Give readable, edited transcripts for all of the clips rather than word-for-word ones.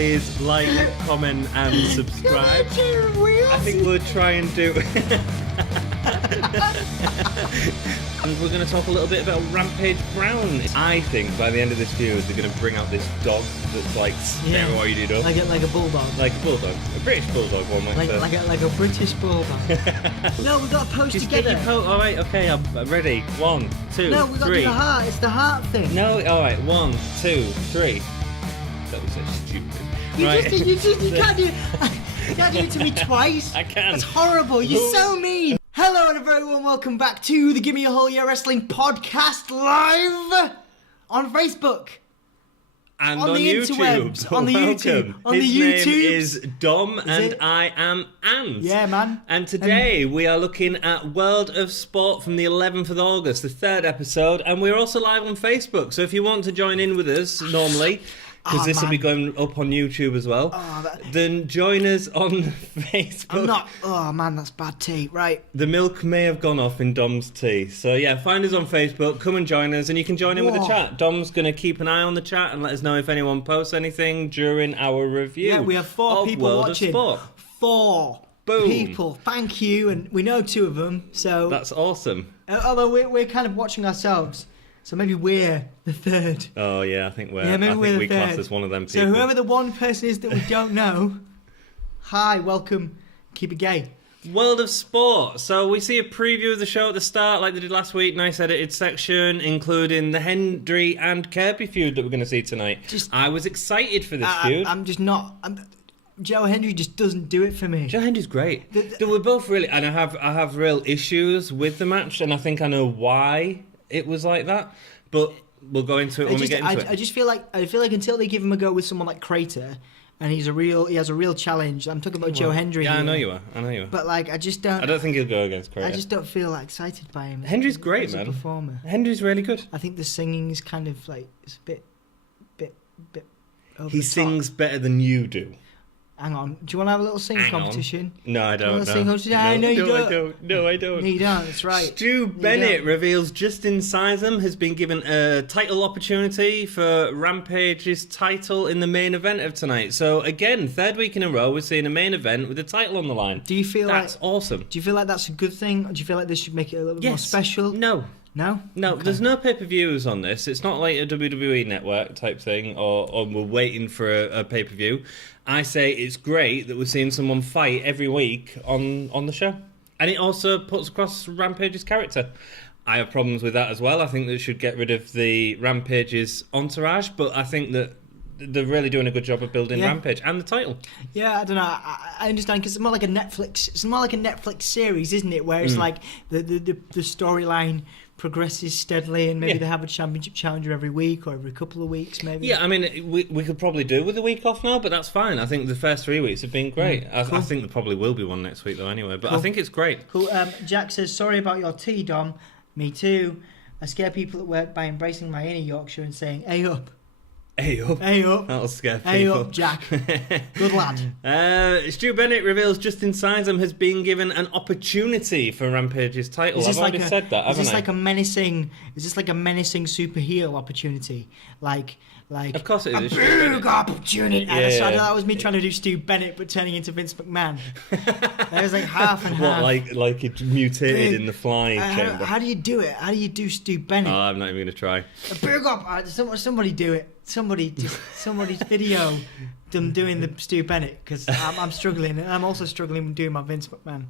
please like, comment and subscribe. I think we'll try and do... And we're going to talk a little bit about Rampage Brown. I think by the end of this video, they're going to bring out this dog that's like steroided up. Like a bulldog. Like a bulldog. A British bulldog, one might say. Like a British bulldog. No, we've got to pose together. Alright, okay, I'm ready. 1, 2, no, we've got to do the heart. It's the heart thing. No, alright, 1, 2, 3. That was so stupid. You can't do it. You can't do it to me twice. I can. That's horrible. You're so mean. Hello and a very warm welcome back to the Gimme a Whole Year Wrestling podcast live on Facebook. And on the YouTube. Interwebs, on the YouTube. On His the YouTube. name is Dom and it? I am Ant. Yeah, man. And today we are looking at World of Sport from the 11th of August, the third episode. And we're also live on Facebook. So if you want to join in with us normally... because this will be going up on YouTube as well. Then join us on Facebook. I'm not... Oh, man, that's bad tea. Right. The milk may have gone off in Dom's tea. So, yeah, find us on Facebook. Come and join us. And you can join in with the chat. Dom's going to keep an eye on the chat and let us know if anyone posts anything during our review. Yeah, we have 4 people World watching. Of Sport. 4 Boom. people. Thank you. And we know 2 of them. So that's awesome. Although we're kind of watching ourselves. So maybe we're the 3rd. Oh, yeah, I think we're... Yeah, maybe we're the 3rd. Class as one of them people. So whoever the one person is that we don't know, hi, welcome, keep it gay. World of Sport. So we see a preview of the show at the start, like they did last week. Nice edited section, including the Hendry and Kirby feud that we're going to see tonight. I was excited for this feud. I'm just not... Joe Hendry just doesn't do it for me. Joe Hendry's great. They were both really... And I have real issues with the match, and I think I know why it was like that, but we'll go into it when we get into it. I just feel like until they give him a go with someone like KREATOR, and he has a real challenge. I'm talking about Joe Hendry. Yeah, here. I know you are. But like, I don't think he'll go against KREATOR. I just don't feel excited by him. Hendry's great, man. As a performer. Hendry's really good. I think the singing is kind of like it's a bit over He the sings top. better than you do. Hang on. Do you want to have a little singing competition? No, I don't. I know you don't. No, I don't. No, you don't. That's right. Stu Bennett reveals Justin Sysum has been given a title opportunity for Rampage's title in the main event of tonight. So again, 3rd week in a row, we're seeing a main event with a title on the line. Do you feel that's awesome? Do you feel like that's a good thing? Or do you feel like this should make it a little bit more special? No. No? Okay. There's no pay-per-views on this. It's not like a WWE network type thing, or we're waiting for a pay-per-view. I say it's great that we're seeing someone fight every week on the show. And it also puts across Rampage's character. I have problems with that as well. I think they should get rid of the Rampage's entourage, but I think that they're really doing a good job of building Rampage and the title. Yeah, I don't know. I understand because it's more like a Netflix series, isn't it? Where it's like the storyline progresses steadily, and maybe they have a championship challenger every week or every couple of weeks, maybe. Yeah, I mean, we could probably do with a week off now, but that's fine. I think the first 3 weeks have been great. I think there probably will be one next week, though, anyway. But I think it's great. Cool. Jack says, sorry about your tea, Dom. Me too. I scare people at work by embracing my inner Yorkshire and saying, "Hey up." Hey up. Hey up. That'll scare people. Hey up, Jack. Good lad. Stu Bennett reveals Justin Sysum has been given an opportunity for Rampage's title. I've already said that, haven't I? Is this like a menacing super heel opportunity? Like of course it is. A big opportunity. Yeah. That was me trying to do Stu Bennett but turning into Vince McMahon. That was like half and half. What, like it mutated in the flying chamber? How do you do it? How do you do Stu Bennett? Oh, I'm not even going to try. A big up. Somebody do it. Somebody's video them doing the Stu Bennett, because I'm struggling. I'm also struggling doing my Vince McMahon.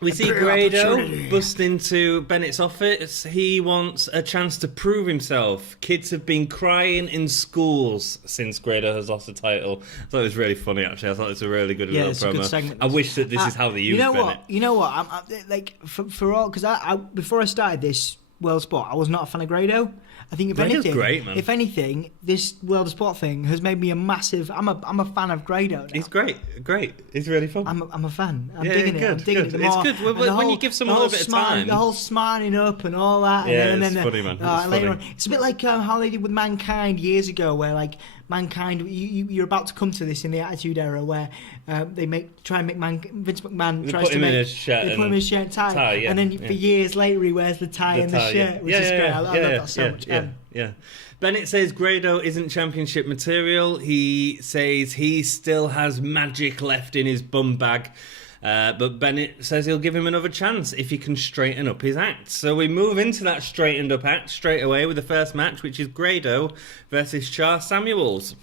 We see Grado bust into Bennett's office. He wants a chance to prove himself. Kids have been crying in schools since Grado has lost the title. I thought it was really funny, actually. I thought it was a really good little promo. Good segment. I wish that this is how they use Bennett. You know what? I'm like for all, because I before I started this World Sport, I was not a fan of Grado. I think if anything, this World of Sport thing has made me a massive. I'm a fan of Grado now. He's great. He's really fun. I'm a fan. I'm digging it. I'm digging it. It's good when you give someone a bit of time. The whole smarting up and all that. Yeah, and then it's funny, man. Later on, it's a bit like how they did with Mankind years ago, where like Mankind, you're about to come to this in the Attitude Era where they try and make Vince McMahon tries to make they put him in a shirt and tie, and then for years later he wears the tie and the shirt, which is great. I love that so much. Yeah. Bennett says Grado isn't championship material. He says he still has magic left in his bum bag. But Bennett says he'll give him another chance if he can straighten up his act. So we move into that straightened up act straight away with the first match, which is Grado versus Char Samuels.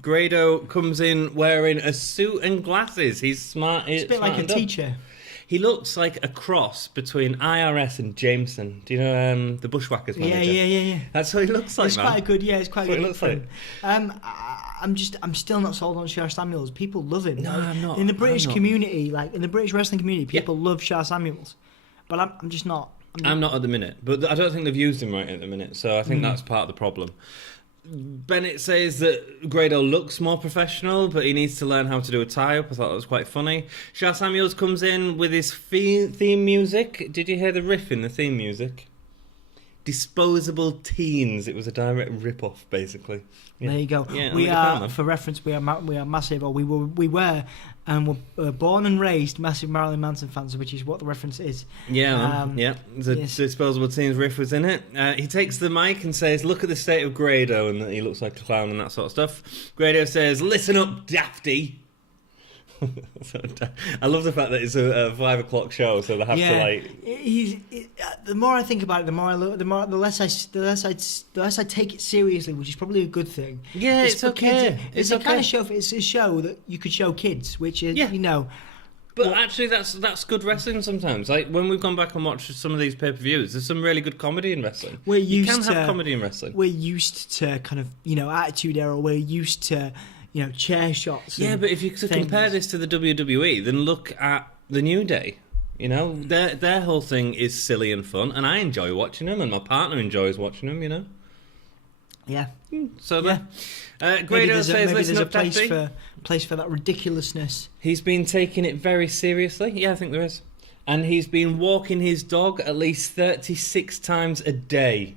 Grado comes in wearing a suit and glasses. He's smart. It's a bit like a teacher. He looks like a cross between IRS and Jameson. Do you know the Bushwhackers manager? Yeah. That's what he looks like, it's man. Quite good. Yeah, it's quite good. What he looks like. I'm still not sold on Char Samuels. People love him. No, I'm not. In the British community, like in the British wrestling community, people love Char Samuels. But I'm just not. I'm not at the minute. But I don't think they've used him right at the minute. So I think that's part of the problem. Bennett says that Grado looks more professional, but he needs to learn how to do a tie-up. I thought that was quite funny. Char Samuels comes in with his theme music. Did you hear the riff in the theme music? Disposable Teens. It was a direct rip-off, basically. Yeah. There you go. Yeah, we are, for reference, we are massive, or we were, and were born and raised massive Marilyn Manson fans, which is what the reference is. Yeah, The Disposable Teens riff was in it. He takes the mic and says, "Look at the state of Grado," and that he looks like a clown and that sort of stuff. Grado says, "Listen up, Dafty." I love the fact that it's a 5 o'clock show, so they have to like. The more I think about it, the less I take it seriously, which is probably a good thing. Yeah, it's okay. It's a kind of show. It's a show that you could show kids, which is But actually, that's good wrestling sometimes. Like when we've gone back and watched some of these pay-per-views, there's some really good comedy in wrestling. You can have comedy in wrestling. We're used to kind of Attitude Era. We're used to. Chair shots. Yeah, but if you compare this to the WWE, then look at the New Day. Their whole thing is silly and fun, and I enjoy watching them, and my partner enjoys watching them. Yeah. So Grado says, "Listen up, place for that ridiculousness." He's been taking it very seriously. Yeah, I think there is, and he's been walking his dog at least 36 times a day.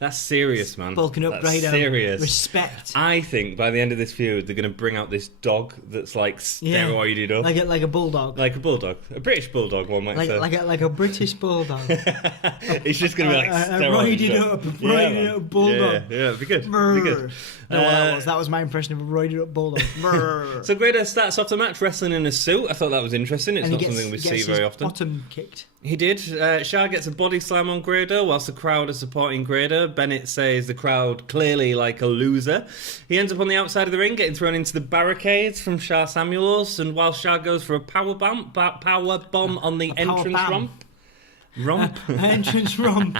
That's serious, man. Bulking up, Grado. Serious. Respect. I think by the end of this feud, they're going to bring out this dog that's like steroided up, like a bulldog, like a bulldog, a British bulldog, one might say, like a British bulldog. It's just going to be like steroided up bulldog. Yeah, it'd be good. It'd be good. No, that was my impression of a roided up bulldog. So Grado starts off the match wrestling in a suit. I thought that was interesting. It's not something we see very often. Bottom kicked. He did. Shah gets a body slam on Grado whilst the crowd are supporting Grado. Bennett says the crowd clearly like a loser. He ends up on the outside of the ring, getting thrown into the barricades from Char Samuels, and while Shah goes for a power bomb on the entrance romp. Entrance romp.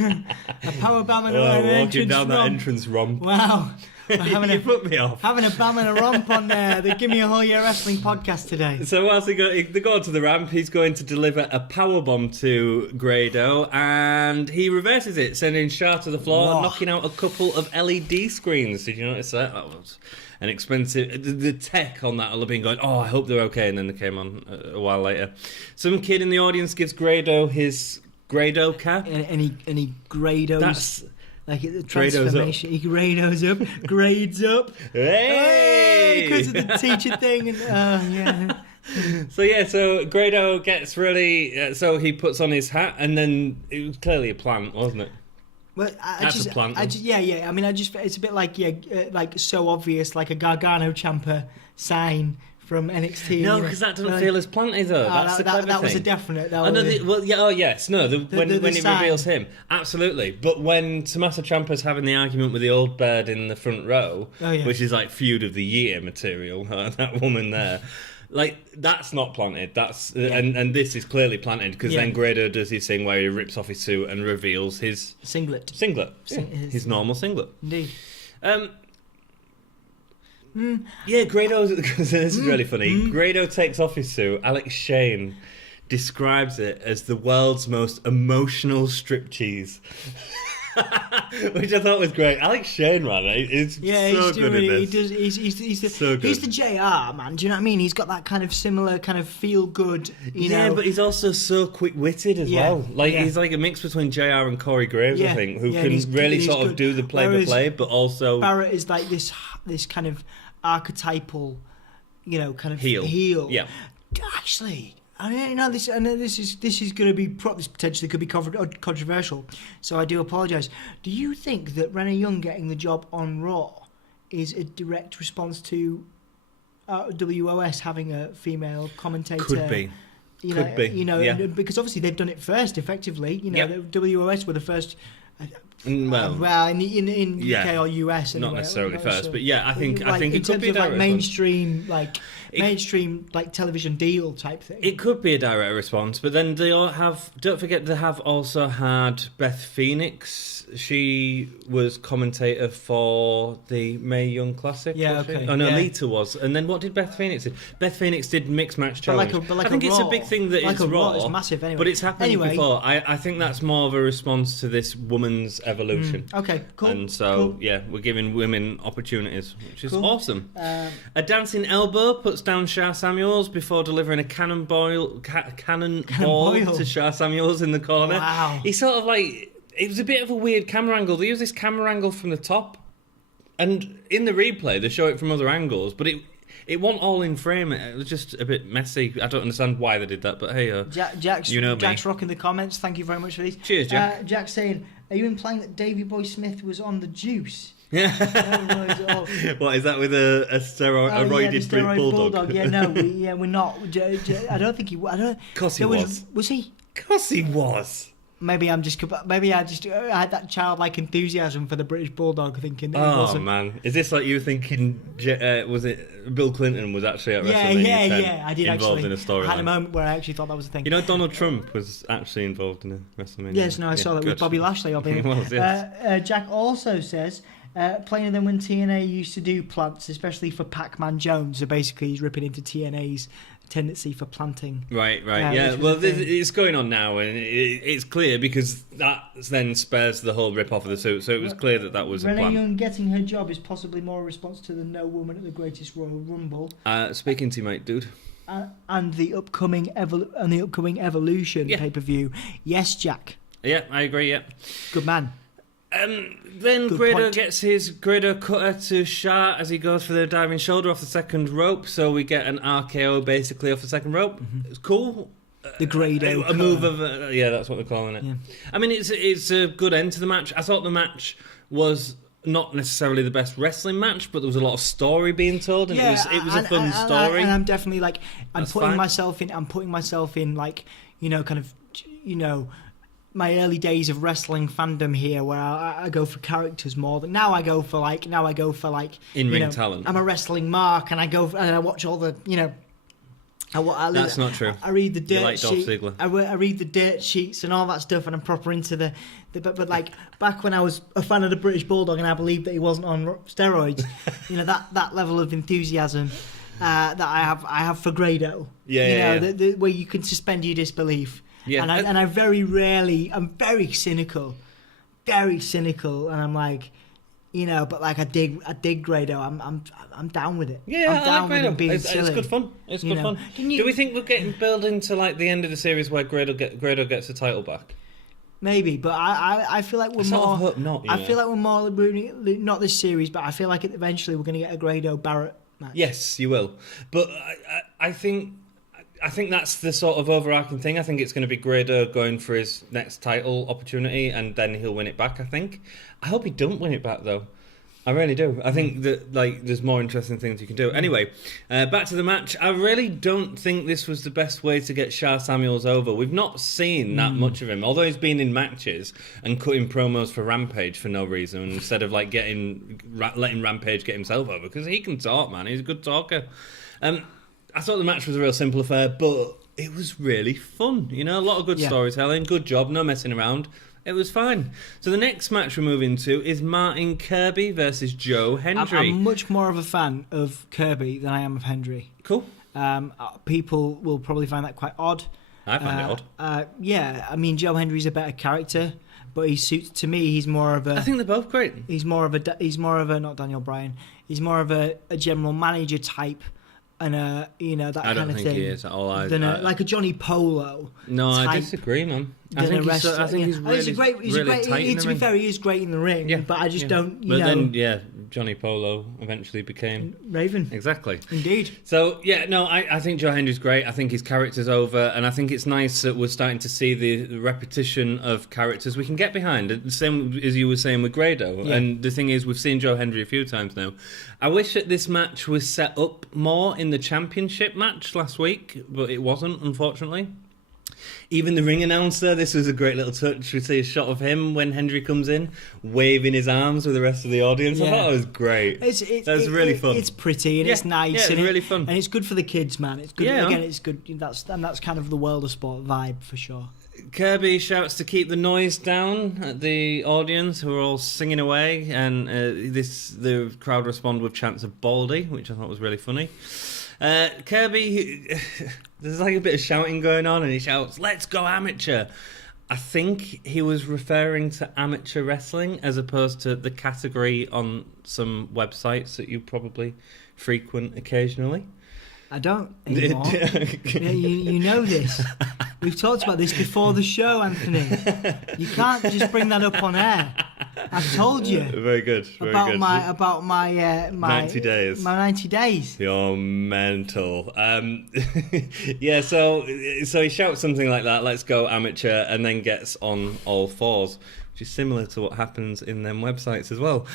A power bomb and an entrance walking down romp. That entrance romp. Wow. You put me off. Having a bam and a romp on the Gimme a Whole Year Wrestling podcast today. So whilst they go onto the ramp, he's going to deliver a powerbomb to Grado, and he reverses it, sending Shah to the floor and knocking out a couple of LED screens. Did you notice that? That was an expensive. The tech on that will have been going, I hope they're okay, and then they came on a while later. Some kid in the audience gives Grado his Grado cap. Any Grados? That's... Like the transformation, he grades up, hey, because of the teacher thing, and So Grado gets really, so he puts on his hat, and then it was clearly a plant, wasn't it? Well, That's a plant. I mean, it's a bit like like so obvious, like a Gargano Ciampa sign from NXT. No, because that doesn't feel as planty though. That's the clever thing. That was a definite. When he reveals him, absolutely. But when Tommaso Ciampa's having the argument with the old bird in the front row, which is like feud of the year material, that woman there. Like, that's not planted. And this is clearly planted because then Grado does his thing where he rips off his suit and reveals his singlet. His normal singlet. Indeed. Yeah, Grado. This is really funny. Grado takes off his suit. Alex Shane describes it as the world's most emotional striptease. Which I thought was great. I like Shane, man. He's so good in this. He's the JR, man. Do you know what I mean? He's got that kind of similar kind of feel good, you know. Yeah, but he's also so quick-witted as well. Like he's like a mix between JR and Corey Graves, I think, who can really sort of do the play-by-play, but also Barrett is like this kind of archetypal, you know, kind of heel. Yeah. Actually, I know this is going to be this potentially could be controversial, so I do apologise. Do you think that Renee Young getting the job on Raw is a direct response to WOS having a female commentator? Could be. You know, because obviously they've done it first, effectively. You know, WOS were the first. In UK or US, anyway, not necessarily first, but yeah, I think it could be like mainstream television deal type thing. It could be a direct response, but then don't forget they have also had Beth Phoenix. She was commentator for the Mae Young Classic. Yeah, okay. Oh no, Lita was. And then what did Beth Phoenix do? Beth Phoenix did Mixed Match Challenge. But I think it's a big thing that it's Raw. It's massive anyway. But it's happened before. I think that's more of a response to this woman's evolution. Okay, cool. And so, we're giving women opportunities, which is awesome. A dancing elbow puts down Shah Samuels before delivering a cannonball to Shah Samuels in the corner. Wow. He sort of like... It was a bit of a weird camera angle. They use this camera angle from the top, and in the replay they show it from other angles, but it wasn't all in frame. It was just a bit messy. I don't understand why they did that, but hey, Jack's rocking the comments. Thank you very much for these. Cheers, Jack. Jack's saying, are you implying that Davey Boy Smith was on the juice? Yeah. What is that with a roided Greek bulldog? Yeah, no, we're not. I don't think he. I don't. Of course he was. Was he? Of course he was. Maybe I had that childlike enthusiasm for the British Bulldog, thinking that he wasn't. Oh man, is this like you thinking? Was it Bill Clinton was actually at WrestleMania? Yeah. I did involved actually. in a story. I had a moment where I actually thought that was a thing. You know, Donald Trump was actually involved in a WrestleMania. Yes, no, I saw that with Bobby Lashley. He was, yes. Jack also says. Plainer than when TNA used to do plants, especially for Pac-Man Jones. So basically, he's ripping into TNA's tendency for planting. Right. Yeah. Well, it's going on now, and it's clear because that then spares the whole rip off of the suit. So it was clear that was a plan. Renee Young getting her job is possibly more a response to the No Woman at the Greatest Royal Rumble. Speaking to you, mate, dude. And the upcoming Evolution pay-per-view. Yes, Jack. Yeah, I agree. Yeah. Good man. Then Grado gets his Grado cutter to Shah as he goes for the diving shoulder off the second rope, so we get an RKO basically off the second rope. Mm-hmm. It's cool. The Grado a move of that's what they're calling it. Yeah. I mean, it's a good end to the match. I thought the match was not necessarily the best wrestling match, but there was a lot of story being told, and it was a fun story. And I'm definitely like I'm putting myself in like my early days of wrestling fandom here, where I go for characters more than now. I go for in-ring talent. I'm a wrestling mark, and I watch all the That's not true. I read the dirt like sheet. I read the dirt sheets and all that stuff, and I'm proper into the but like back when I was a fan of the British Bulldog and I believed that he wasn't on steroids, that level of enthusiasm that I have for Grado. The where you can suspend your disbelief. Yeah, and I very rarely. I'm very cynical, and I'm like, but like I dig Grado. I'm down with it. Yeah, I'm down with it being silly. It's good fun. It's good fun. Do we think we're getting built into like the end of the series where Grado gets the title back? Maybe, but I feel like we're more. Hope not. I feel like we're more not this series, but I feel like eventually we're going to get a Grado Barrett match. Yes, you will. But I think that's the sort of overarching thing. I think it's going to be Grado going for his next title opportunity, and then he'll win it back, I think. I hope he don't win it back, though. I really do. I think that there's more interesting things you can do. Anyway, back to the match. I really don't think this was the best way to get Shah Samuels over. We've not seen that much of him, although he's been in matches and cutting promos for Rampage for no reason, instead of like letting Rampage get himself over, because he can talk, man. He's a good talker. I thought the match was a real simple affair, but it was really fun. A lot of good storytelling, good job, no messing around. It was fine. So the next match we're moving to is Martin Kirby versus Joe Hendry. I'm much more of a fan of Kirby than I am of Hendry. Cool. People will probably find that quite odd. I find it odd. Yeah, I mean, Joe Hendry's a better character, but he suits to me. He's more of a. I think they're both great. He's more of a not Daniel Bryan. He's more of a general manager type, and that kind of thing. I don't think he is at all. Like a Johnny Polo. No, I disagree, man. I think he's really tight. To be fair, he is great in the ring. Yeah, but I just don't. Then Johnny Polo eventually became Raven. Exactly. Indeed. So I think Joe Hendry's great. I think his character's over, and I think it's nice that we're starting to see the repetition of characters we can get behind. The same as you were saying with Grado. Yeah. And the thing is, we've seen Joe Hendry a few times now. I wish that this match was set up more in the championship match last week, but it wasn't, unfortunately. Even the ring announcer, this was a great little touch. We see a shot of him when Hendry comes in, waving his arms with the rest of the audience. I thought it was great. That's really fun. It's pretty and it's nice. Yeah, it's really fun. And it's good for the kids, man. It's good. Yeah. Again, it's good. That's kind of the World of Sport vibe for sure. Kirby shouts to keep the noise down at the audience, who are all singing away, and the crowd respond with chants of Baldy, which I thought was really funny. Kirby, there's like a bit of shouting going on, and he shouts, "Let's go amateur." I think he was referring to amateur wrestling as opposed to the category on some websites that you probably frequent occasionally. I don't anymore. You know this. We've talked about this before the show, Anthony. You can't just bring that up on air. I've told you. Very good. About my 90 days. My 90 days. You're mental. So he shouts something like that, "Let's go amateur," and then gets on all fours, which is similar to what happens in them websites as well.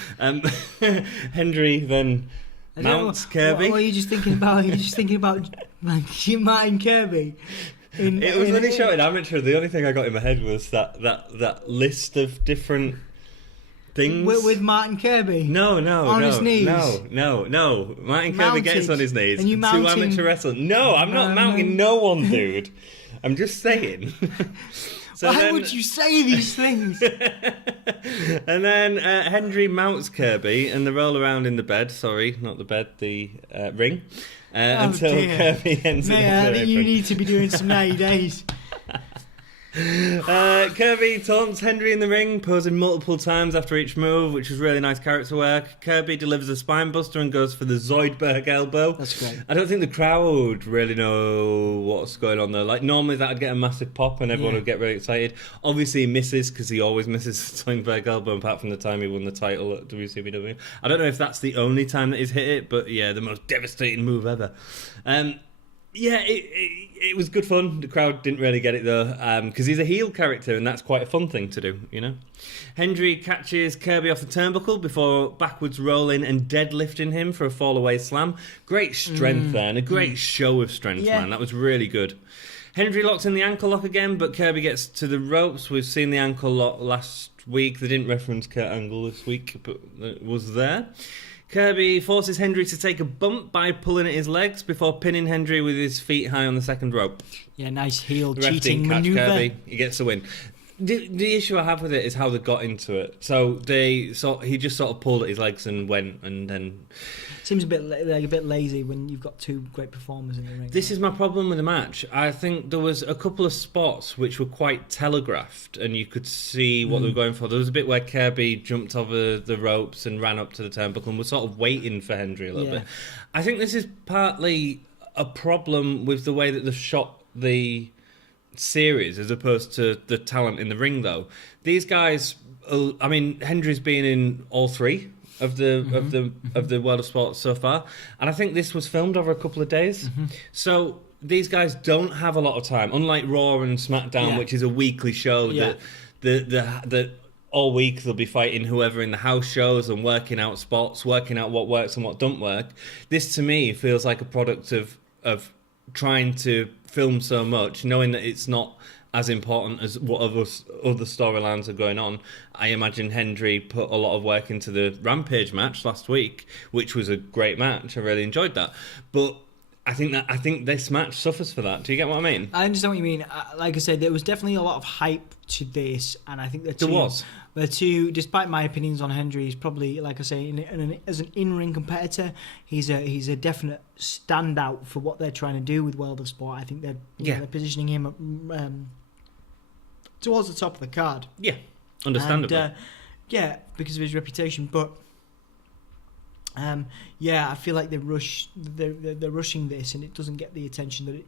Hendry then mounts Kirby. What are you just thinking about? You're just thinking about like Martin Kirby. When he shouted amateur, the only thing I got in my head was that list of different things. With Martin Kirby? No. On his knees? No. Martin Kirby gets on his knees. And you mounting... Two amateur wrestlers. No, I'm not mounting no one, dude. I'm just saying. Why would you say these things? And then Hendry mounts Kirby, and they roll around in the bed. Sorry, not the bed, the ring. Until Kirby ends up. I think you need to be doing some 90 days. Kirby taunts Hendry in the ring, posing multiple times after each move, which was really nice character work. Kirby delivers a spine buster and goes for the Zoidberg elbow. That's great. I don't think the crowd really know what's going on there. Like, normally that'd get a massive pop and everyone would get really excited. Obviously he misses, because he always misses the Zoidberg elbow, apart from the time he won the title at WCW. I don't know if that's the only time that he's hit it, but yeah, the most devastating move ever. It was good fun. The crowd didn't really get it though, because he's a heel character, and that's quite a fun thing to do, you know. Hendry catches Kirby off the turnbuckle before backwards rolling and deadlifting him for a fall-away slam. Great strength there, and a great show of strength, man. That was really good. Hendry locks in the ankle lock again, but Kirby gets to the ropes. We've seen the ankle lock last week. They didn't reference Kurt Angle this week, but it was there. Kirby forces Hendry to take a bump by pulling at his legs before pinning Hendry with his feet high on the second rope. Yeah, nice heel cheating maneuver. Kirby. He gets the win. The issue I have with it is how they got into it. So he just sort of pulled at his legs and went, and then seems a bit lazy when you've got two great performers in the ring. This is my problem with the match. I think there was a couple of spots which were quite telegraphed, and you could see what they were going for. There was a bit where Kirby jumped over the ropes and ran up to the turnbuckle and was sort of waiting for Hendry a little bit. I think this is partly a problem with the way that they've shot the series as opposed to the talent in the ring, though. These guys, I mean, Hendry's been in all three of the World of Sport so far, and I think this was filmed over a couple of days. So these guys don't have a lot of time, unlike Raw and SmackDown, which is a weekly show that all week they'll be fighting whoever in the house shows and working out spots, working out what works and what don't work. This to me feels like a product of trying to film so much, knowing that it's not as important as what other storylines are going on. I imagine Hendry put a lot of work into the Rampage match last week, which was a great match. I really enjoyed that. But I think this match suffers for that. Do you get what I mean? I understand what you mean. Like I said, there was definitely a lot of hype to this, and I think there was. The two, despite my opinions on Hendry, he's probably, like I say, as an in-ring competitor, he's a definite standout for what they're trying to do with World of Sport. I think they're positioning him towards the top of the card. Yeah. Understandably. And, because of his reputation. But I feel like they're rushing this, and it doesn't get the attention that it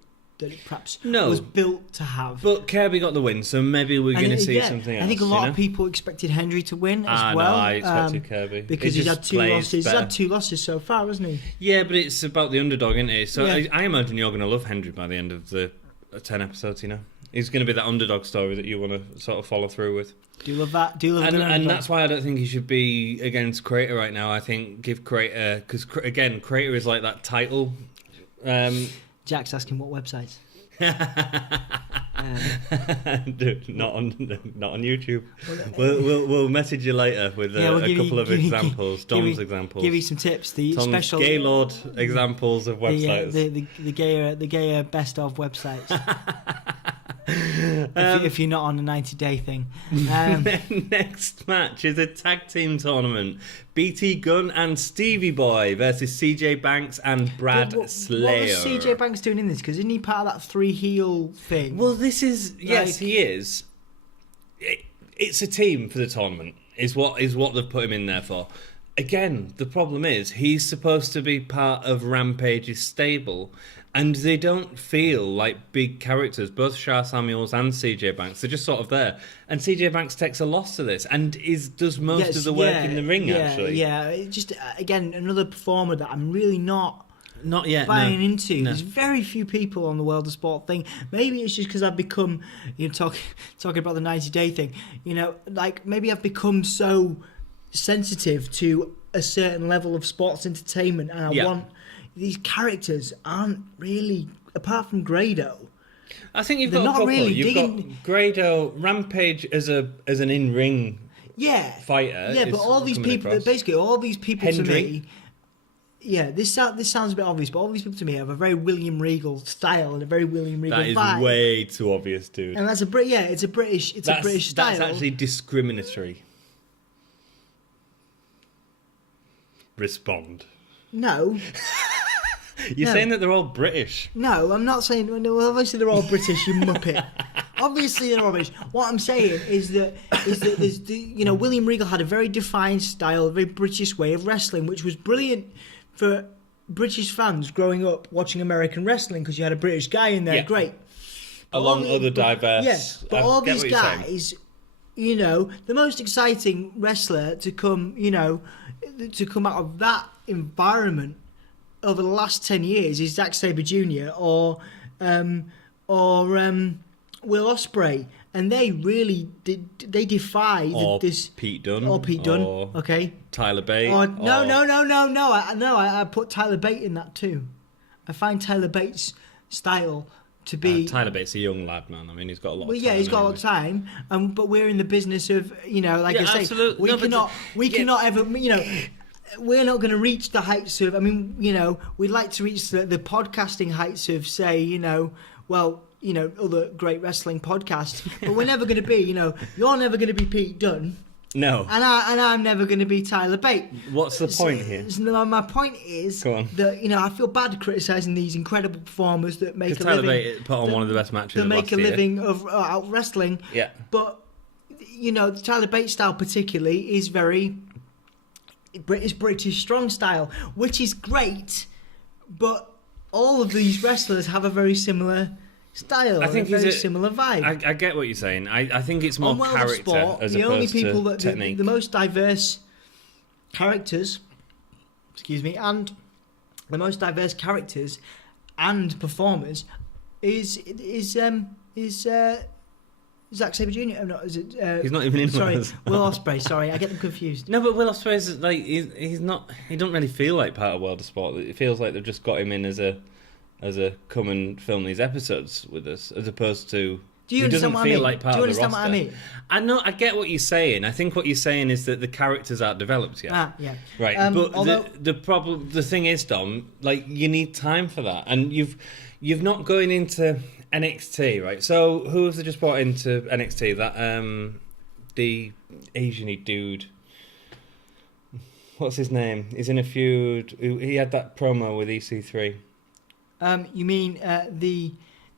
perhaps was built to have. But Kirby got the win, so maybe we're going to see something else. I think a lot of people expected Hendry to win as well. I expected Kirby. Because he's had 2 losses. He's had 2 losses so far, hasn't he? Yeah, but it's about the underdog, isn't it? So I imagine you're going to love Hendry by the end of the 10 episodes, He's going to be that underdog story that you want to sort of follow through with. Do you love that? Do you love and that's why I don't think he should be against KREATOR right now. I think give KREATOR... Because, again, KREATOR is like that title... Jack's asking what websites. Dude, not on YouTube. We'll message you later with a couple of examples, Dom's examples. Give you some tips. The Tom's special Gaylord examples of websites. The gayer best of websites. If you're not on a 90-day thing. Next match is a tag team tournament. BT Gunn and Stevie Boy versus CJ Banks and Brad Slayer. What was CJ Banks doing in this? Because isn't he part of that 3 heel thing? Well, this is... Yes, he is. It's a team for the tournament, is what they've put him in there for. Again, the problem is he's supposed to be part of Rampage's stable, and they don't feel like big characters, both Shah Samuels and CJ Banks. They're just sort of there. And CJ Banks takes a loss to this and does most of the work in the ring, actually. Yeah, just, again, another performer that I'm really not yet buying into. No. There's very few people on the World of Sport thing. Maybe it's just because I've become, talking about the 90-day thing, like maybe I've become so sensitive to a certain level of sports entertainment, and I want... These characters aren't really, apart from Grado. I think you've got a couple. Really you've got Grado, Rampage as an in-ring fighter. Yeah, but all these people, basically all these people Hendry. To me, this sounds a bit obvious, but all these people to me have a very William Regal style and a very William Regal vibe. That is way too obvious, dude. And that's it's a British style. That's actually discriminatory. Respond. No. You're saying that they're all British. No, I'm not saying... Well, obviously they're all British, you muppet. Obviously they're all British. What I'm saying is that William Regal had a very defined style, a very British way of wrestling, which was brilliant for British fans growing up watching American wrestling, because you had a British guy in there, great. Along other diverse... but all these guys, the most exciting wrestler to come out of that environment over the last 10 years is Zack Sabre Jr. or Will Ospreay, and they really defy this. Pete Dunne. Okay. Tyler Bate. No. I put Tyler Bate in that too. I find Tyler Bate's style to be... Tyler Bate's a young lad, man. I mean, he's got a lot of time. Well, he's got a lot of time, but we're in the business of, like I say, absolutely. we cannot ever, we're not going to reach the heights of, we'd like to reach the podcasting heights of, say, other great wrestling podcasts, but we're never going to be, you're never going to be Pete Dunne. No. And I'm never going to be Tyler Bate. What's the point here? My point is that, I feel bad criticising these incredible performers that make a living. Tyler Bate put on one of the best matches that make a living of out wrestling. Yeah. But, the Tyler Bate style particularly is very... British strong style, which is great, but all of these wrestlers have a very similar style. I think a very similar vibe. I get what you're saying. I think it's more character sport, as the opposed only people to that technique. The most diverse characters, and the most diverse characters and performers is Zack Sabre Jr. No, is it? He's not even in. Sorry, Will Ospreay. Sorry, I get them confused. No, but Will Ospreay's like he's not. He don't really feel like part of World of Sport. It feels like they've just got him in as a come and film these episodes with us, as opposed to. Do you understand what I mean? Like part Do you of the understand what I mean? I know. I get what you're saying. I think what you're saying is that the characters aren't developed yet. Yeah. Right, but the thing is, Dom, like you need time for that, and you've not going into NXT, right? So who have they just brought into NXT? That the Asian-y dude. What's his name? He's in a feud. He had that promo with EC3. You mean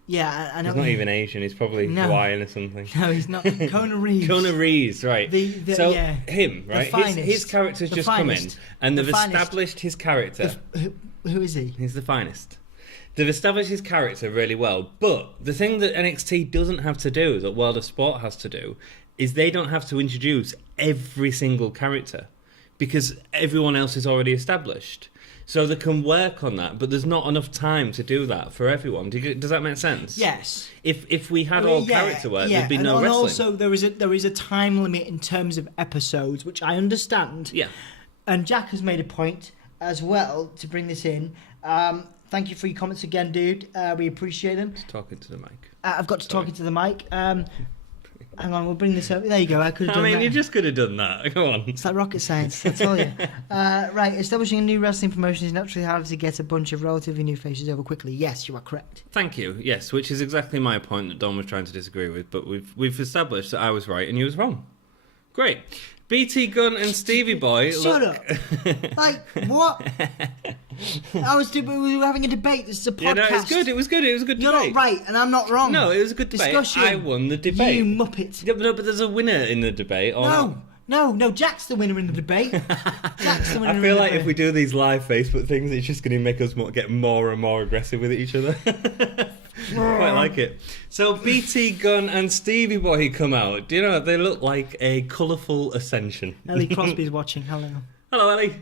Yeah, I know. He's not even Asian. He's probably Hawaiian or something. No, he's not. Kona Reeves. Kona Reeves, right. Him, right? His character's just come in, and they've established his character. Who is he? He's the finest. They've established his character really well, but the thing that NXT doesn't have to do, that World of Sport has to do, is they don't have to introduce every single character, because everyone else is already established. So they can work on that, but there's not enough time to do that for everyone. Does that make sense? Yes. If we had all character work, there'd be no wrestling. And also there is a time limit in terms of episodes, which I understand. Yeah. And Jack has made a point as well to bring this in. Thank you for your comments again, dude. We appreciate them. Just talking to the mic. I've got to talk into the mic. Hang on, we'll bring this up. There you go. I could have done that. You just could have done that. Go on. It's like rocket science, I tell you. Right, establishing a new wrestling promotion is naturally harder to get a bunch of relatively new faces over quickly. Yes, you are correct. Thank you. Yes, which is exactly my point that Don was trying to disagree with, but we've established that I was right and you was wrong. Great. BT Gunn and Stevie Boy. Shut up. Like, what? We were having a debate. This is a podcast. Yeah, no, it was good. It was good. It was a good You're debate. not right, and I'm not wrong. No, it was a good debate. Discussion. I won the debate. You muppet. Yeah, but there's a winner in the debate. Or No, Jack's the winner in the debate. Jack's the winner. I feel like if we do these live Facebook things, it's just going to make us get more and more aggressive with each other. Quite like it. So BT Gunn and Stevie Boy come out. Do you know, they look like a colourful ascension. Ellie Crosby's watching. Hello. Hello, Ellie.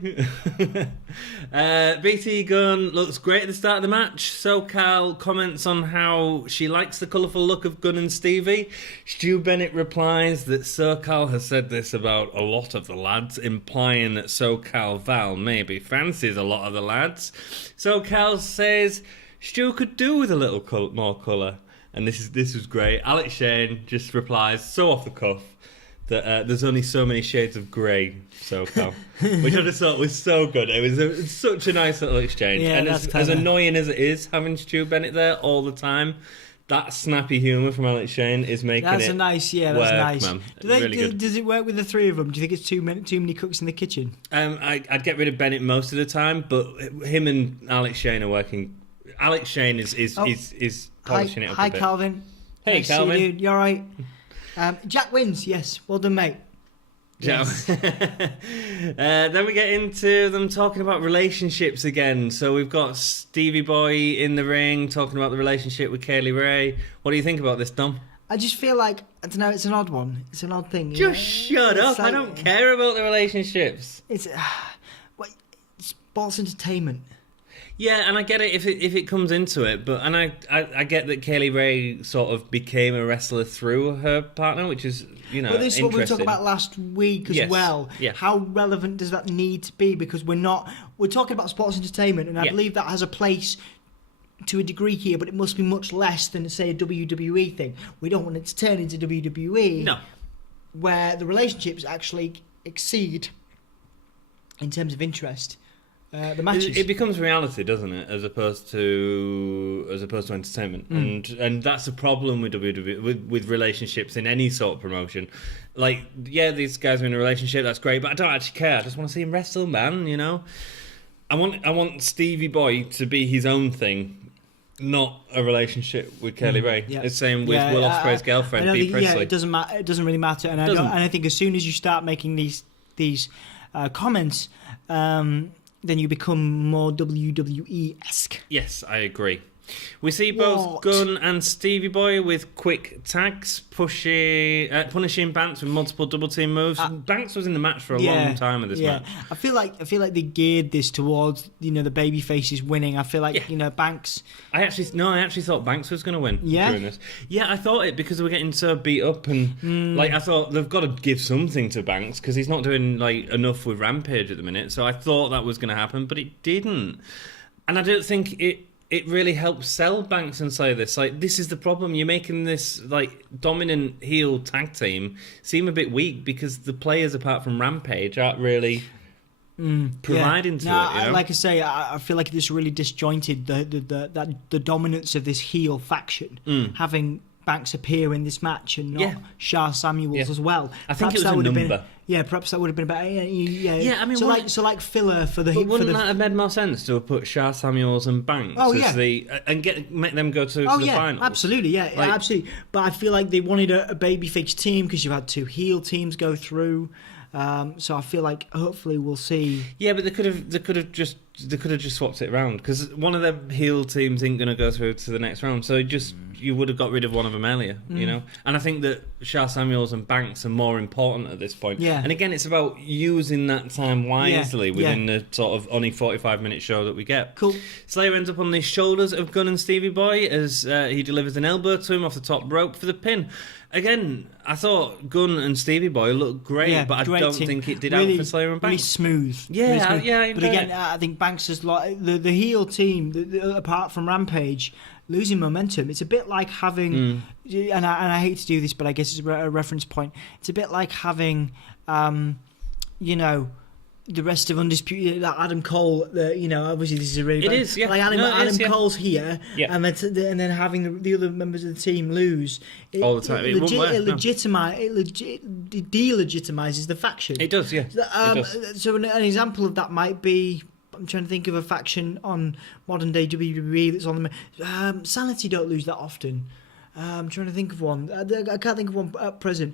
BT Gunn looks great at the start of the match. SoCal comments on how she likes the colourful look of Gunn and Stevie. Stu Bennett replies that SoCal has said this about a lot of the lads, implying that SoCal Val maybe fancies a lot of the lads. SoCal says Stu could do with a little more colour. And this was great. Alex Shane just replies, so off the cuff, that there's only so many shades of grey, SoCal, which I just thought was so good. It was such a nice little exchange. Yeah, and as annoying as it is having Stu Bennett there all the time, that snappy humour from Alex Shane is making that's it nice. Man. Really good. Does it work with the three of them? Do you think it's too many cooks in the kitchen? I'd get rid of Bennett most of the time, but him and Alex Shane are working. Alex Shane is polishing it up a bit. Hi, Calvin. Hey, nice Calvin. To see you, dude. You all right? Jack wins. Yes. Well done, mate. Yes. Then we get into them talking about relationships again. So we've got Stevie Boy in the ring talking about the relationship with Kaylee Ray. What do you think about this, Dom? I just feel like, I don't know, it's an odd one. It's an odd thing. Just shut up. Like, I don't care about the relationships. It's sports entertainment. Yeah, and I get it if it comes into it, but I get that Kaylee Ray sort of became a wrestler through her partner, which is, you know, but this is what we interesting. talked about last week as well. Yeah. How relevant does that need to be? Because we're talking about sports entertainment, and I believe that has a place to a degree here, but it must be much less than, say, a WWE thing. We don't want it to turn into WWE, where the relationships actually exceed in terms of interest. The matches. It becomes reality, doesn't it, as opposed to entertainment, and that's a problem with WWE, with relationships in any sort of promotion. Like, yeah, these guys are in a relationship, that's great, but I don't actually care. I just want to see him wrestle, man. You know, I want Stevie Boy to be his own thing, not a relationship with Kaylee Ray. Yeah. It's the same with Will Ospreay's girlfriend, Bea Priestley. Yeah, it doesn't matter. It doesn't really matter, and I think as soon as you start making these comments. Then you become more WWE-esque. Yes, I agree. We see both Gunn and Stevie Boy with quick tags, punishing Banks with multiple double team moves. Banks was in the match for a long time at this match. I feel like they geared this towards, you know, the baby faces winning. I feel like you know, Banks. I actually thought Banks was going to win during this. Yeah, I thought it because they were getting so beat up and like I thought they've got to give something to Banks because he's not doing like enough with Rampage at the minute. So I thought that was going to happen, but it didn't. And I don't think it really helps sell Banks and say this. Like, this is the problem. You're making this, like, dominant heel tag team seem a bit weak because the players, apart from Rampage, aren't really providing to it. You know? Like I say, I feel like this really disjointed the dominance of this heel faction. Having Banks appear in this match and not Shah Samuels as well. I think perhaps it was a number. Perhaps that would have been better. I mean, so like filler for the. But wouldn't that have made more sense to have put Shah Samuels and Banks make them go to the finals? Absolutely, absolutely. But I feel like they wanted a babyface team because you had 2 heel teams go through. So I feel like hopefully we'll see. Yeah, but they could have just swapped it around because one of the heel teams ain't going to go through to the next round. So you would have got rid of one of them earlier, you know. And I think that Shah Samuels and Banks are more important at this point. Yeah. And again, it's about using that time wisely within the sort of only 45-minute show that we get. Cool. Slayer ends up on the shoulders of Gunn and Stevie Boy as he delivers an elbow to him off the top rope for the pin. Again, I thought Gunn and Stevie Boy looked great, but I don't think it did out for Slayer and Banks. Really smooth. Yeah, really smooth. But again, I think Banks is like the heel team, apart from Rampage, losing momentum. It's a bit like having, and I hate to do this, but I guess it's a reference point. It's a bit like having, the rest of Undisputed, Adam Cole, obviously this is a really bad... It is, yeah. Like Adam Cole's here, and then having the other members of the team lose. All the time. It delegitimizes the faction. It does, yeah. It does. So an example of that might be... I'm trying to think of a faction on modern day WWE that's on the... Sanity don't lose that often. I'm trying to think of one. I can't think of one at present.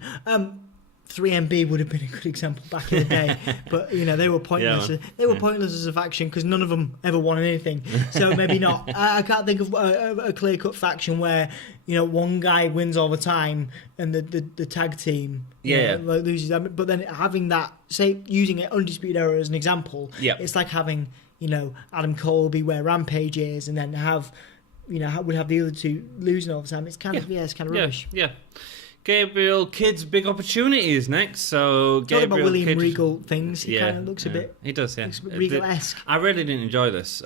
3MB would have been a good example back in the day, but they were pointless. They were pointless as a faction because none of them ever won anything. So maybe not. I can't think of a clear-cut faction where one guy wins all the time and the tag team loses. But then having that, say, using it Undisputed Era as an example, it's like having Adam Cole be where Rampage is, and then would have the other two losing all the time. It's kind of rubbish. Yeah. Gabriel Kidd's big opportunity is next. So Gabriel about William Kidd, Regal things. He kind of looks a bit. He does, yeah. Looks a bit Regal-esque. I really didn't enjoy this.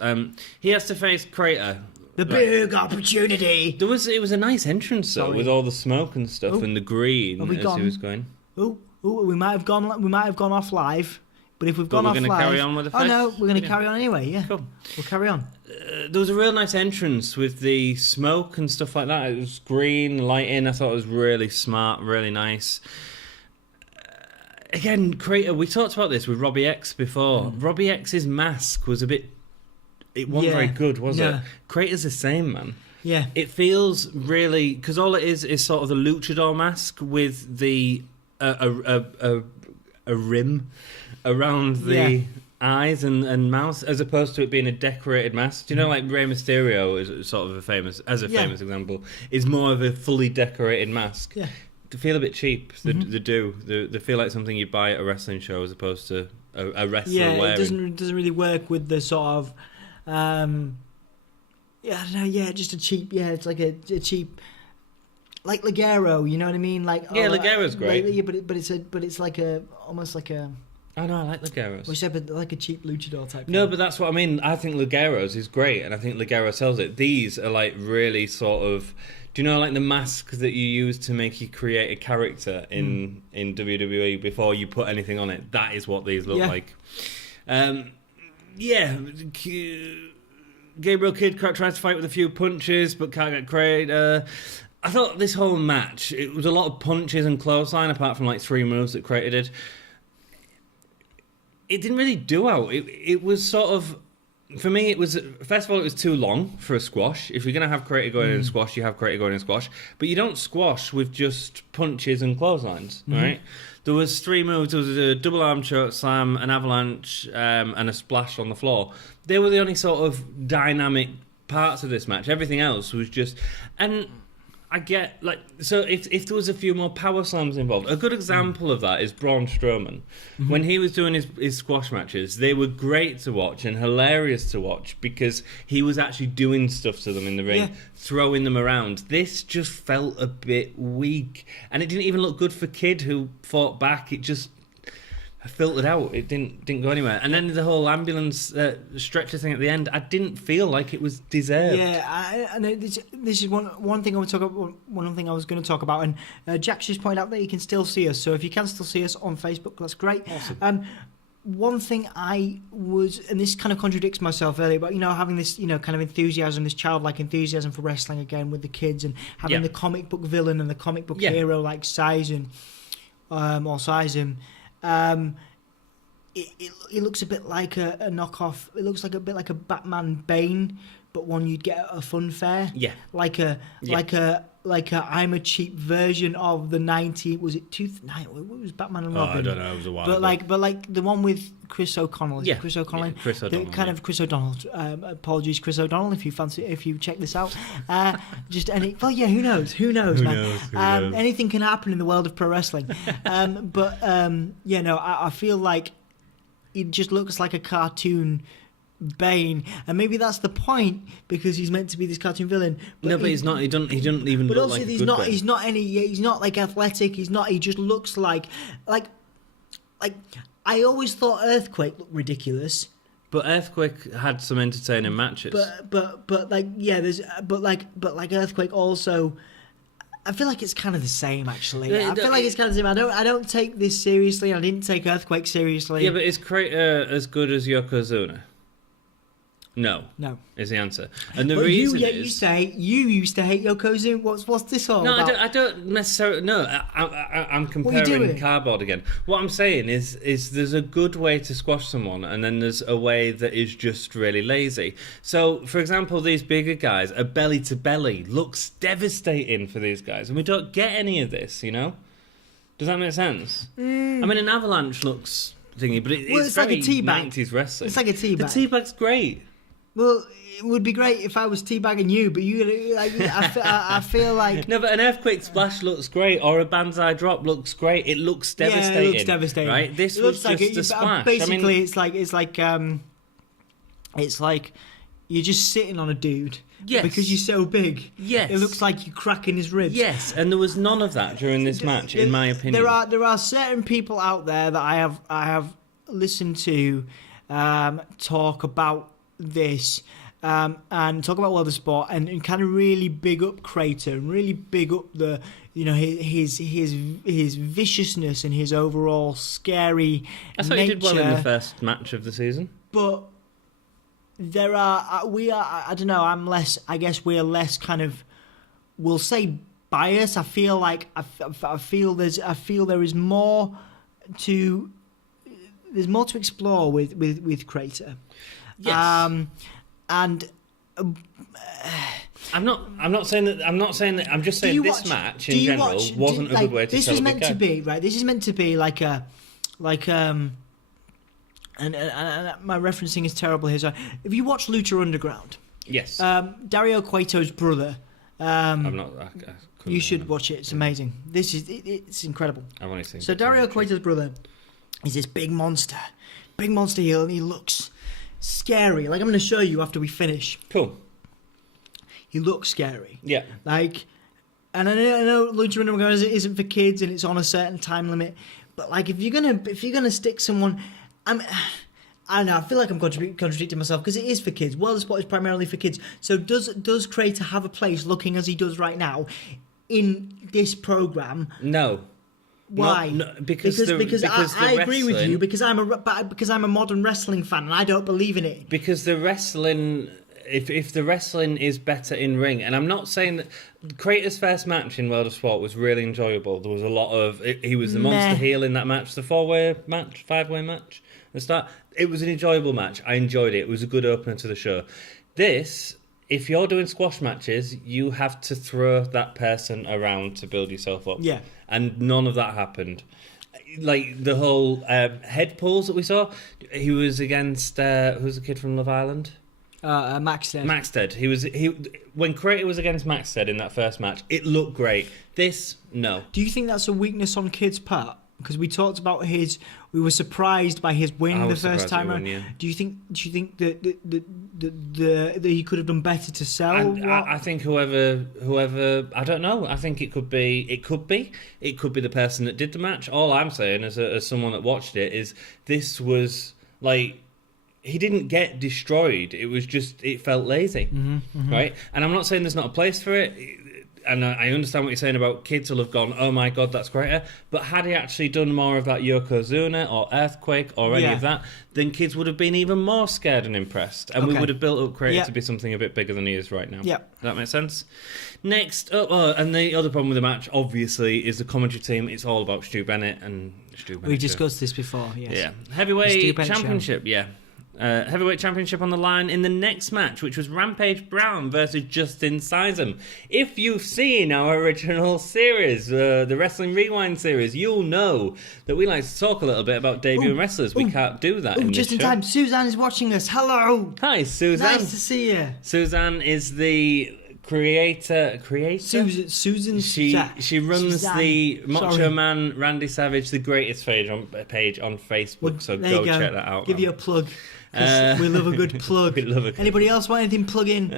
He has to face KREATOR. The big opportunity. It was a nice entrance though, with all the smoke and stuff and the green as he was going. We might have gone off live. But if we've gone off live... we're going to carry on with the face? Oh, no, we're going to carry on anyway, yeah. Cool. We'll carry on. There was a real nice entrance with the smoke and stuff like that. It was green, lighting. I thought it was really smart, really nice. Again, KREATOR, we talked about this with Robbie X before. Robbie X's mask was a bit... It wasn't very good, was it? KREATOR's the same, man. Yeah. It feels really... Because all it is sort of the luchador mask with the... a rim around the eyes and mouth, as opposed to it being a decorated mask. Do you know, like Rey Mysterio is sort of famous example, is more of a fully decorated mask. Yeah. They feel a bit cheap. They feel like something you buy at a wrestling show as opposed to a wrestler wearing. Yeah, it doesn't really work with the sort of I don't know, just a cheap, it's like a cheap, like Ligero, you know what I mean? Like Ligero's great. But it's like almost like a... Oh no, I like Ligero's. We said, but like a cheap luchador type. No, but that's what I mean. I think Ligero's is great, and I think Ligero sells it. These are like really sort of... Do you know, like the mask that you use to make you create a character in WWE before you put anything on it? That is what these look like. Gabriel Kidd tries to fight with a few punches, but can't get KREATOR. I thought this whole match, it was a lot of punches and clothesline, apart from like 3 moves that KREATOR did. It didn't really do out. It was sort of... For me, it was... First of all, it was too long for a squash. If you're going to have KREATOR going in a squash, you have KREATOR going in a squash. But you don't squash with just punches and clotheslines, right? There was 3 moves. There was a double arm choke slam, an avalanche, and a splash on the floor. They were the only sort of dynamic parts of this match. Everything else was just... And... I get, like, so if there was a few more power slams involved, a good example of that is Braun Strowman. When he was doing his squash matches, they were great to watch and hilarious to watch because he was actually doing stuff to them in the ring, throwing them around. This just felt a bit weak. And it didn't even look good for Kidd, who fought back. It just filtered out. It didn't go anywhere. And then the whole ambulance stretcher thing at the end, I didn't feel like it was deserved. Yeah, this is one thing I would talk about. One thing I was going to talk about, and Jack's just pointed out that you can still see us. So if you can still see us on Facebook, that's great. Awesome. one thing I was, and this kind of contradicts myself earlier, but having this kind of enthusiasm, this childlike enthusiasm for wrestling again with the kids, and having the comic book villain and the comic book hero like Sysum or Sysum. It looks a bit like a knockoff. It looks like a bit like a Batman Bane, but one you'd get at a fun fair. Yeah. Like a I'm a cheap version of the 90. Was it what was Batman and Robin? I don't know. It was a while ago. But like the one with Chris O'Connell. Yeah. Chris O'Connell. Yeah, Chris O'Donnell. Kind of Chris O'Donnell. Apologies, Chris O'Donnell, if you check this out. Who knows? Who knows, man? Anything can happen in the world of pro wrestling. I feel like it just looks like a cartoon Bane, and maybe that's the point because he's meant to be this cartoon villain. But he's not. He doesn't even. But look also, like he's not. Bane. He's not any. He's not like athletic. He's not. He just looks like. I always thought Earthquake looked ridiculous. But Earthquake had some entertaining matches. But Earthquake also. I feel like it's kind of the same, actually. I feel like it's kind of the same. I don't take this seriously. I didn't take Earthquake seriously. Yeah, but is KREATOR as good as Yokozuna? No. Is the answer. And the reason is... You used to hate Yokozuna. What's this all about? No, I don't necessarily... No, I'm comparing cardboard again. What I'm saying is there's a good way to squash someone, and then there's a way that is just really lazy. So, for example, these bigger guys, a belly-to-belly looks devastating for these guys, and we don't get any of this, Does that make sense? I mean, an avalanche looks thingy, but it's very like a teabag. 90s wrestling. It's like a teabag. The teabag's great. Well, it would be great if I was teabagging you, but I feel like... No, but an Earthquake Splash looks great, or a Banzai Drop looks great. It looks devastating. Yeah, it looks devastating. Right? This was just a splash. Basically, it's like you're just sitting on a dude. Yes. Because you're so big. Yes. It looks like you're cracking his ribs. Yes, and there was none of that during this match, in my opinion. There are certain people out there that I have listened to talk about this and talk about World of Sport and kind of really big up KREATOR and really big up the his viciousness and his overall scary I thought nature. He did well in the first match of the season. But there are I don't know, I guess we're less kind of, we'll say biased. I feel like I feel there is more to explore with KREATOR. Yes. I'm not saying that. I'm just saying this match in general wasn't a good way to this sell was a meant big to guy. be right. This is meant to be and my referencing is terrible here. So if you watch Lucha Underground, yes, Dario Cueto's brother. I'm not. You should watch it. It's amazing. It's incredible. I've only seen. So Dario Cueto's brother is this big monster heel, and he looks scary. Like, I'm going to show you after we finish. Cool. He looks scary. Yeah. Like, and I know Lucha Underground isn't for kids and it's on a certain time limit, but like if you're gonna stick someone, I don't know. I feel like I'm contradicting myself because it is for kids. World of Sport is primarily for kids. So does KREATOR have a place, looking as he does right now, in this program? No. Why? No, because I agree with you because I'm a modern wrestling fan and I don't believe in it. Because the wrestling, if the wrestling is better in ring, and I'm not saying that KREATOR's first match in World of Sport was really enjoyable. There was a lot of he was the monster heel in that match, the 5-way match. At the start, it was an enjoyable match. I enjoyed it. It was a good opener to the show. This, if you're doing squash matches, you have to throw that person around to build yourself up. Yeah. And none of that happened. Like the whole head pulls that we saw, he was against who's the kid from Love Island? Maxted. When KREATOR was against Maxted in that first match, it looked great. This, no. Do you think that's a weakness on Kid's part? Because we talked about we were surprised by his win the first time around. Yeah. Do you think that he could have done better to sell? I think whoever I don't know. I think it could be the person that did the match. All I'm saying as someone that watched it is this was like, he didn't get destroyed. It was just, it felt lazy, right? And I'm not saying there's not a place for it. and I understand what you're saying about kids will have gone, oh my God, that's greater. But had he actually done more of that Yokozuna or Earthquake or any of that, then kids would have been even more scared and impressed. And we would have built up KREATOR to be something a bit bigger than he is right now. Yeah. Does that make sense? Next up, and the other problem with the match, obviously, is the commentary team. It's all about Stu Bennett and Stu Bennett. We've discussed this before, yes. Yeah. Heavyweight Championship, Heavyweight Championship on the line in the next match, which was Rampage Brown versus Justin Sysum. If you've seen our original series, the Wrestling Rewind series, you'll know that we like to talk a little bit about debuting wrestlers. We can't do that in just this in show. time. Suzanne is watching us. Hello. Hi, Suzanne. Nice to see you. Suzanne is the creator. Susan. She runs the Macho Man Randy Savage, the greatest page on Facebook. So go check that out. Give you a plug. We love a good plug. Anybody else want anything plug in?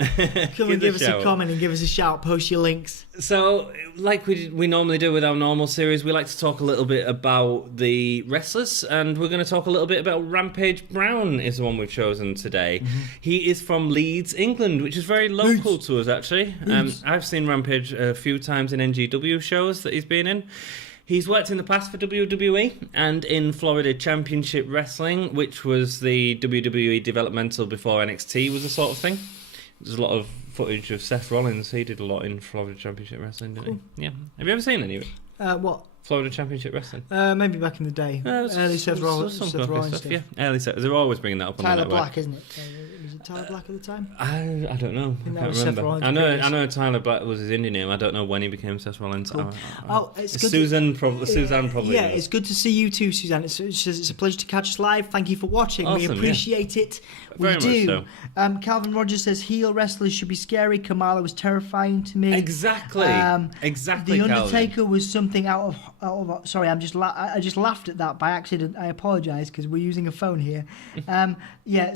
Come and give us a comment and give us a shout. Post your links. So, like we normally do with our normal series, we like to talk a little bit about the wrestlers, and we're going to talk a little bit about Rampage Brown is the one we've chosen today. Mm-hmm. He is from Leeds, England, which is very local to us, actually. I've seen Rampage a few times in NGW shows that he's been in. He's worked in the past for WWE and in Florida Championship Wrestling, which was the WWE developmental before NXT was a sort of thing. There's a lot of footage of Seth Rollins. He did a lot in Florida Championship Wrestling, didn't he? Yeah. Have you ever seen any of it? What? Florida Championship Wrestling. Maybe back in the day. Early Seth Rollins stuff. Yeah, early Seth. They're always bringing that up on the network. Tyler Black, isn't it? Was it Tyler Black at the time? I don't know. I can't remember. I know Tyler Black was his Indian name. I don't know when he became Seth Rollins. Cool. It's good. Suzanne probably. Yeah, it's good to see you too, Suzanne. It's a pleasure to catch us live. Thank you for watching. Awesome, we appreciate it. Very we do. much so. Calvin Rogers says heel wrestlers should be scary. Kamala was terrifying to me. Exactly. Exactly. The Undertaker was something out of. Sorry, I just laughed at that by accident. I apologise because we're using a phone here.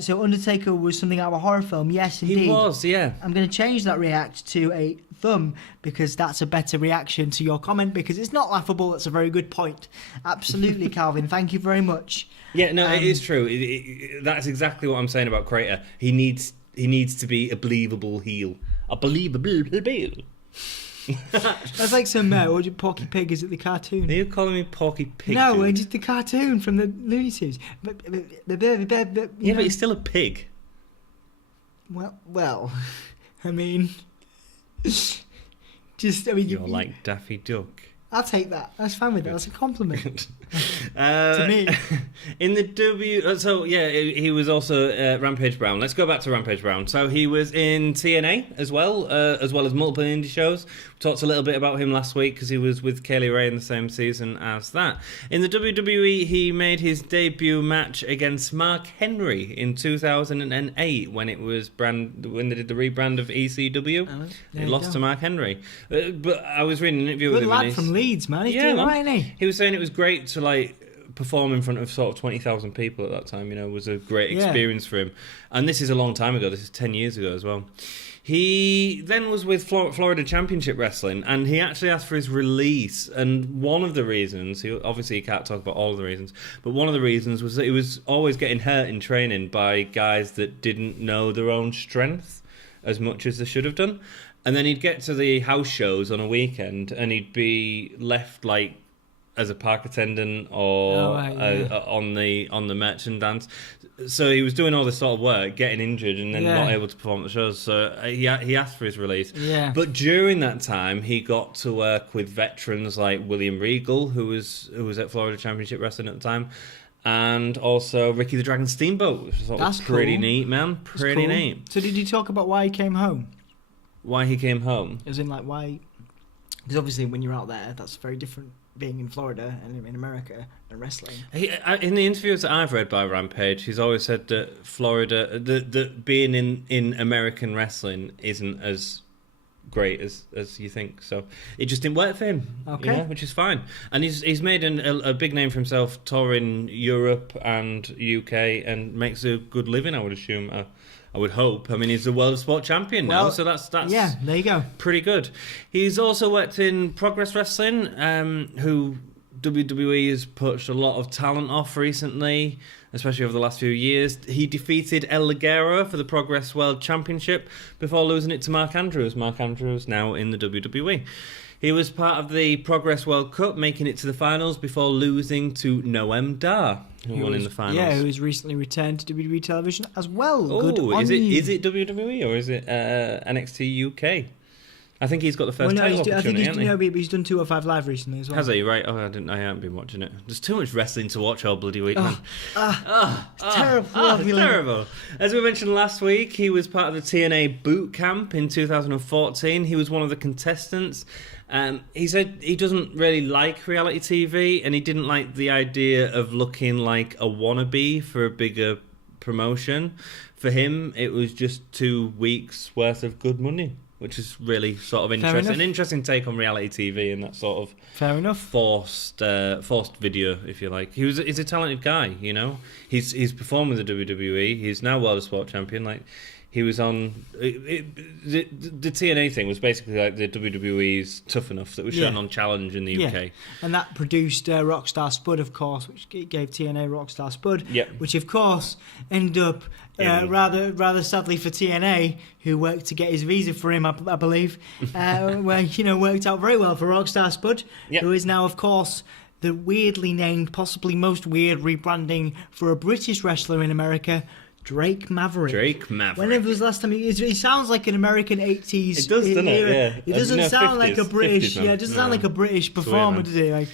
So Undertaker was something out of a horror film. Yes, indeed. He was, yeah. I'm going to change that react to a thumb because that's a better reaction to your comment because it's not laughable. That's a very good point. Absolutely, Calvin. Thank you very much. Yeah, no, it is true. That's exactly what I'm saying about KREATOR. He needs to be a believable heel. A believable heel. That's like some Porky Pig. Is it the cartoon? Are you calling me Porky Pig? No, it's just the cartoon from the Looney Tunes. But he's still a pig. Well, I mean, you're like Daffy Duck. I'll take that. That's fine with that. That's a compliment. To me. In the he was also Rampage Brown. Let's go back to Rampage Brown. So he was in TNA as well as multiple indie shows. We talked a little bit about him last week because he was with Kaylee Ray in the same season as that. In the WWE, he made his debut match against Mark Henry in 2008 when they did the rebrand of ECW. He lost to Mark Henry. But I was reading an interview with him. Good lad from Leeds, man. He's doing right, ain't he? He was saying it was great to perform in front of sort of 20,000 people at that time. It was a great experience for him. And this is a long time ago. This is 10 years ago as well. He then was with Florida Championship Wrestling, and he actually asked for his release. And one of the reasons, he can't talk about all of the reasons, but one of the reasons was that he was always getting hurt in training by guys that didn't know their own strength as much as they should have done. And then he'd get to the house shows on a weekend, and he'd be left as a park attendant or on the merchandise. So he was doing all this sort of work, getting injured, and then not able to perform at the shows. So he asked for his release. Yeah. But during that time, he got to work with veterans like William Regal, who was at Florida Championship Wrestling at the time, and also Ricky the Dragon Steamboat, which was pretty neat, man. Pretty neat. So did you talk about why he came home? Why he came home? As in, why? Because obviously when you're out there, that's very different being in Florida and in America and wrestling. In the interviews that I've read by Rampage, he's always said that Florida, that being in American wrestling isn't as great as you think. So it just didn't work for him. Okay. Which is fine. And he's made a big name for himself touring Europe and UK and makes a good living, I would assume. I would hope. I mean, he's the World Sport Champion now, so that's there you go. Pretty good. He's also worked in Progress Wrestling, who WWE has pushed a lot of talent off recently, especially over the last few years. He defeated El Ligero for the Progress World Championship before losing it to Mark Andrews. Mark Andrews now in the WWE. He was part of the Progress World Cup, making it to the finals before losing to Noam Dar, who won in the finals. Yeah, who has recently returned to WWE television as well. Oh, is it WWE or is it NXT UK? I think he's got the first title opportunity, hasn't he? No, but he's done 205 Live recently as well. Has he? Right. Oh, I haven't been watching it. There's too much wrestling to watch all bloody week, man. It's terrible. It's terrible. As we mentioned last week, he was part of the TNA boot camp in 2014. He was one of the contestants. He said he doesn't really like reality TV, and he didn't like the idea of looking like a wannabe for a bigger promotion. For him, it was just 2 weeks worth of good money, which is really sort of interesting. An interesting take on reality TV and that sort of forced video, if you like. He's a talented guy, you know. He's performed with the WWE. He's now World of Sport champion. Like, he was on the TNA thing was basically like the WWE's Tough Enough that was shown on Challenge in the UK, and that produced Rockstar Spud, of course, which gave TNA Rockstar Spud, which of course ended up rather sadly for TNA, who worked to get his visa for him, I believe, where worked out very well for Rockstar Spud, who is now, of course, the weirdly named, possibly most weird rebranding for a British wrestler in America, Drake Maverick. Whenever was the last time he sounds like an American 80s. It does, doesn't it? Yeah. It doesn't sound 50s, like a British. It doesn't sound like a British performer, does it? Like,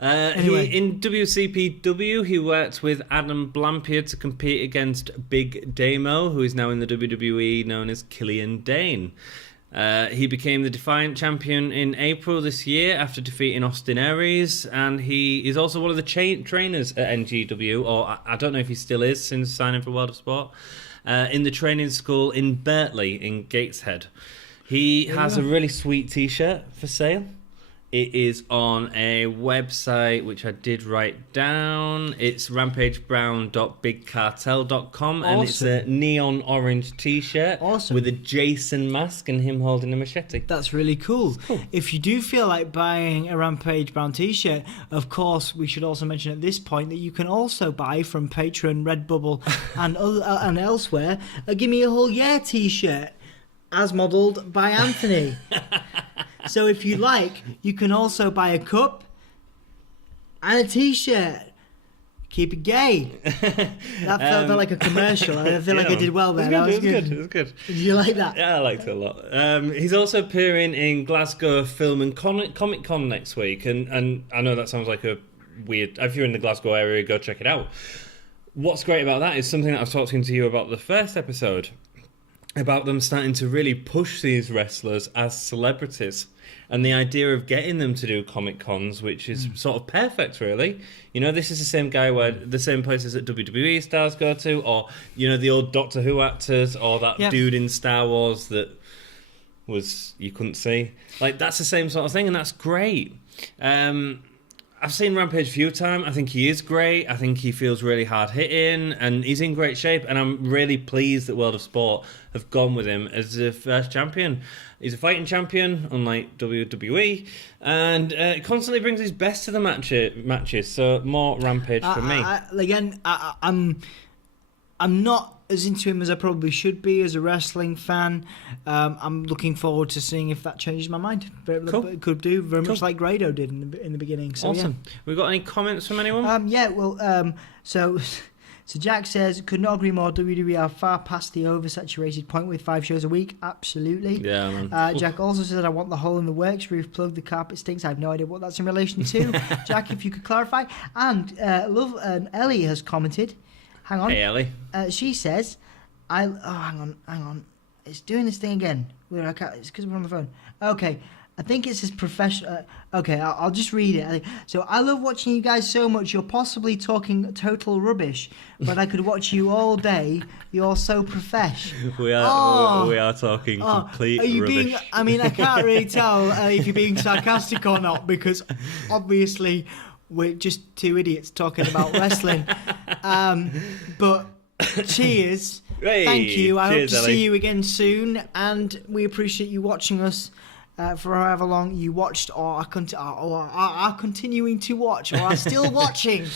anyway. In WCPW, he worked with Adam Blampier to compete against Big Damo, who is now in the WWE, known as Killian Dane. He became the Defiant Champion in April this year after defeating Austin Aries, and he is also one of the trainers at NGW, or I don't know if he still is since signing for World of Sport, in the training school in Bertley in Gateshead. He has a really sweet t-shirt for sale. It is on a website which I did write down. It's rampagebrown.bigcartel.com, and it's a neon orange t-shirt with a Jason mask and him holding a machete. That's really cool. If you do feel like buying a Rampage Brown t-shirt, of course, we should also mention at this point that you can also buy from Patreon, Redbubble, and elsewhere a Gimme a Whole Year t-shirt, as modelled by Anthony. So if you like, you can also buy a cup and a t-shirt. Keep it gay. That felt like a commercial. I feel like I did well there. It was good. Did you like that? Yeah, I liked it a lot. He's also appearing in Glasgow Film and Comic Con next week, and I know that sounds like a weird... If you're in the Glasgow area, go check it out. What's great about that is something that I was talking to you about the first episode, about them starting to really push these wrestlers as celebrities. And the idea of getting them to do Comic Cons, which is sort of perfect, really. You know, this is the same guy where the same places that WWE stars go to, or, you know, the old Doctor Who actors, or that dude in Star Wars that you couldn't see. Like, that's the same sort of thing, and that's great. I've seen Rampage a few times. I think he is great. I think he feels really hard-hitting, and he's in great shape, and I'm really pleased that World of Sport have gone with him as the first champion. He's a fighting champion, unlike WWE, and constantly brings his best to the matches, so more Rampage for me. I'm not as into him as I probably should be as a wrestling fan. I'm looking forward to seeing if that changes my mind. Cool. It could do, very much like Grado did in the beginning. So, awesome. Yeah. We got any comments from anyone? So Jack says, could not agree more, WWE are far past the oversaturated point with 5 shows a week. Absolutely. Yeah, man. Jack also says, I want the hole in the works, roof plug, the carpet stinks. I have no idea what that's in relation to. Jack, if you could clarify. And Ellie has commented. Hang on. Hey, Ellie. She says, hang on. It's doing this thing again. It's because we're on the phone. Okay. I think it says professional. Okay, I'll just read it. So, I love watching you guys so much. You're possibly talking total rubbish, but I could watch you all day. You're so profesh. We are talking complete rubbish. I can't really tell if you're being sarcastic or not, because obviously we're just two idiots talking about wrestling. But cheers. Hey, thank you. I hope to Ellie. see you again soon, and we appreciate you watching us. for however long you watched or are continuing to watch or are still watching.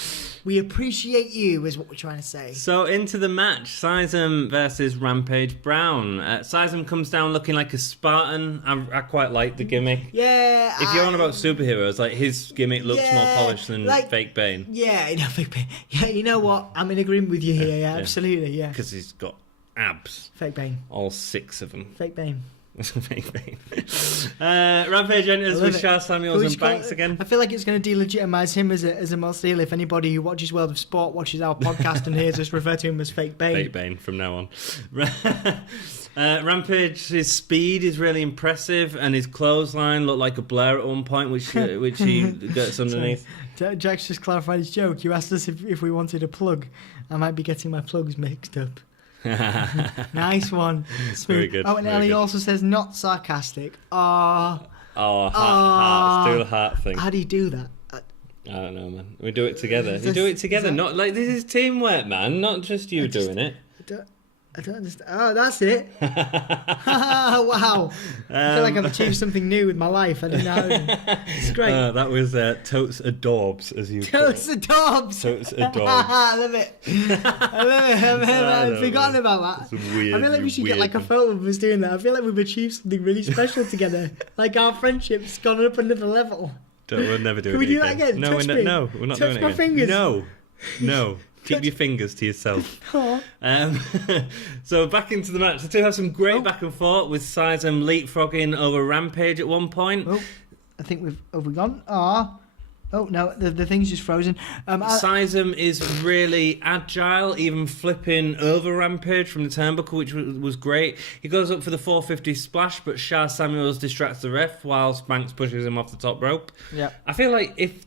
We appreciate you, is what we're trying to say. So into the match, Sysum versus Rampage Brown. Sysum comes down looking like a Spartan. I quite like the gimmick. Yeah. If you're on about superheroes, like his gimmick looks more polished than Fake Bane. Yeah, Fake Bane. Yeah, you know what? I'm in agreement with you here. Yeah, absolutely. Yeah. Because he's got abs. Fake Bane. All 6 of them. Fake Bane. Fake Bane. Rampage enters with Shah Samuels and Banks again. I feel like it's going to delegitimise him as a must deal. If anybody who watches World of Sport watches our podcast and hears us refer to him as Fake Bane. Fake Bane from now on. Rampage's speed is really impressive, and his clothesline looked like a blur at one point, which he gets underneath. Jack's just clarified his joke. You asked us if we wanted a plug. I might be getting my plugs mixed up. Nice one. Very good. Oh, and Ellie also says not sarcastic. Hearts. Do the heart thing. How do you do that? I don't know, man. We do it together. We do it together. Not like this is teamwork, man. Not just you doing it. I don't understand. Oh, that's it. Wow. I feel like I've achieved something new with my life. I don't know. It's great. That was Totes Adorbs, as you call it. Totes Adorbs. Totes Adorbs. I love it. I've forgotten about that. Weird, I feel like we should get like a photo of us doing that. I feel like we've achieved something really special together. Like our friendship's gone up another level. We'll never do it again. Can we do that again? No, we're not doing it again. Touch my fingers. No. Keep your fingers to yourself. So back into the match. The two have some great back and forth with Sysum leapfrogging over Rampage at one point. Oh, I think have we gone? Oh no, the thing's just frozen. Sysum is really agile, even flipping over Rampage from the turnbuckle, which was great. He goes up for the 450 splash, but Shah Samuels distracts the ref whilst Banks pushes him off the top rope. Yeah, I feel like if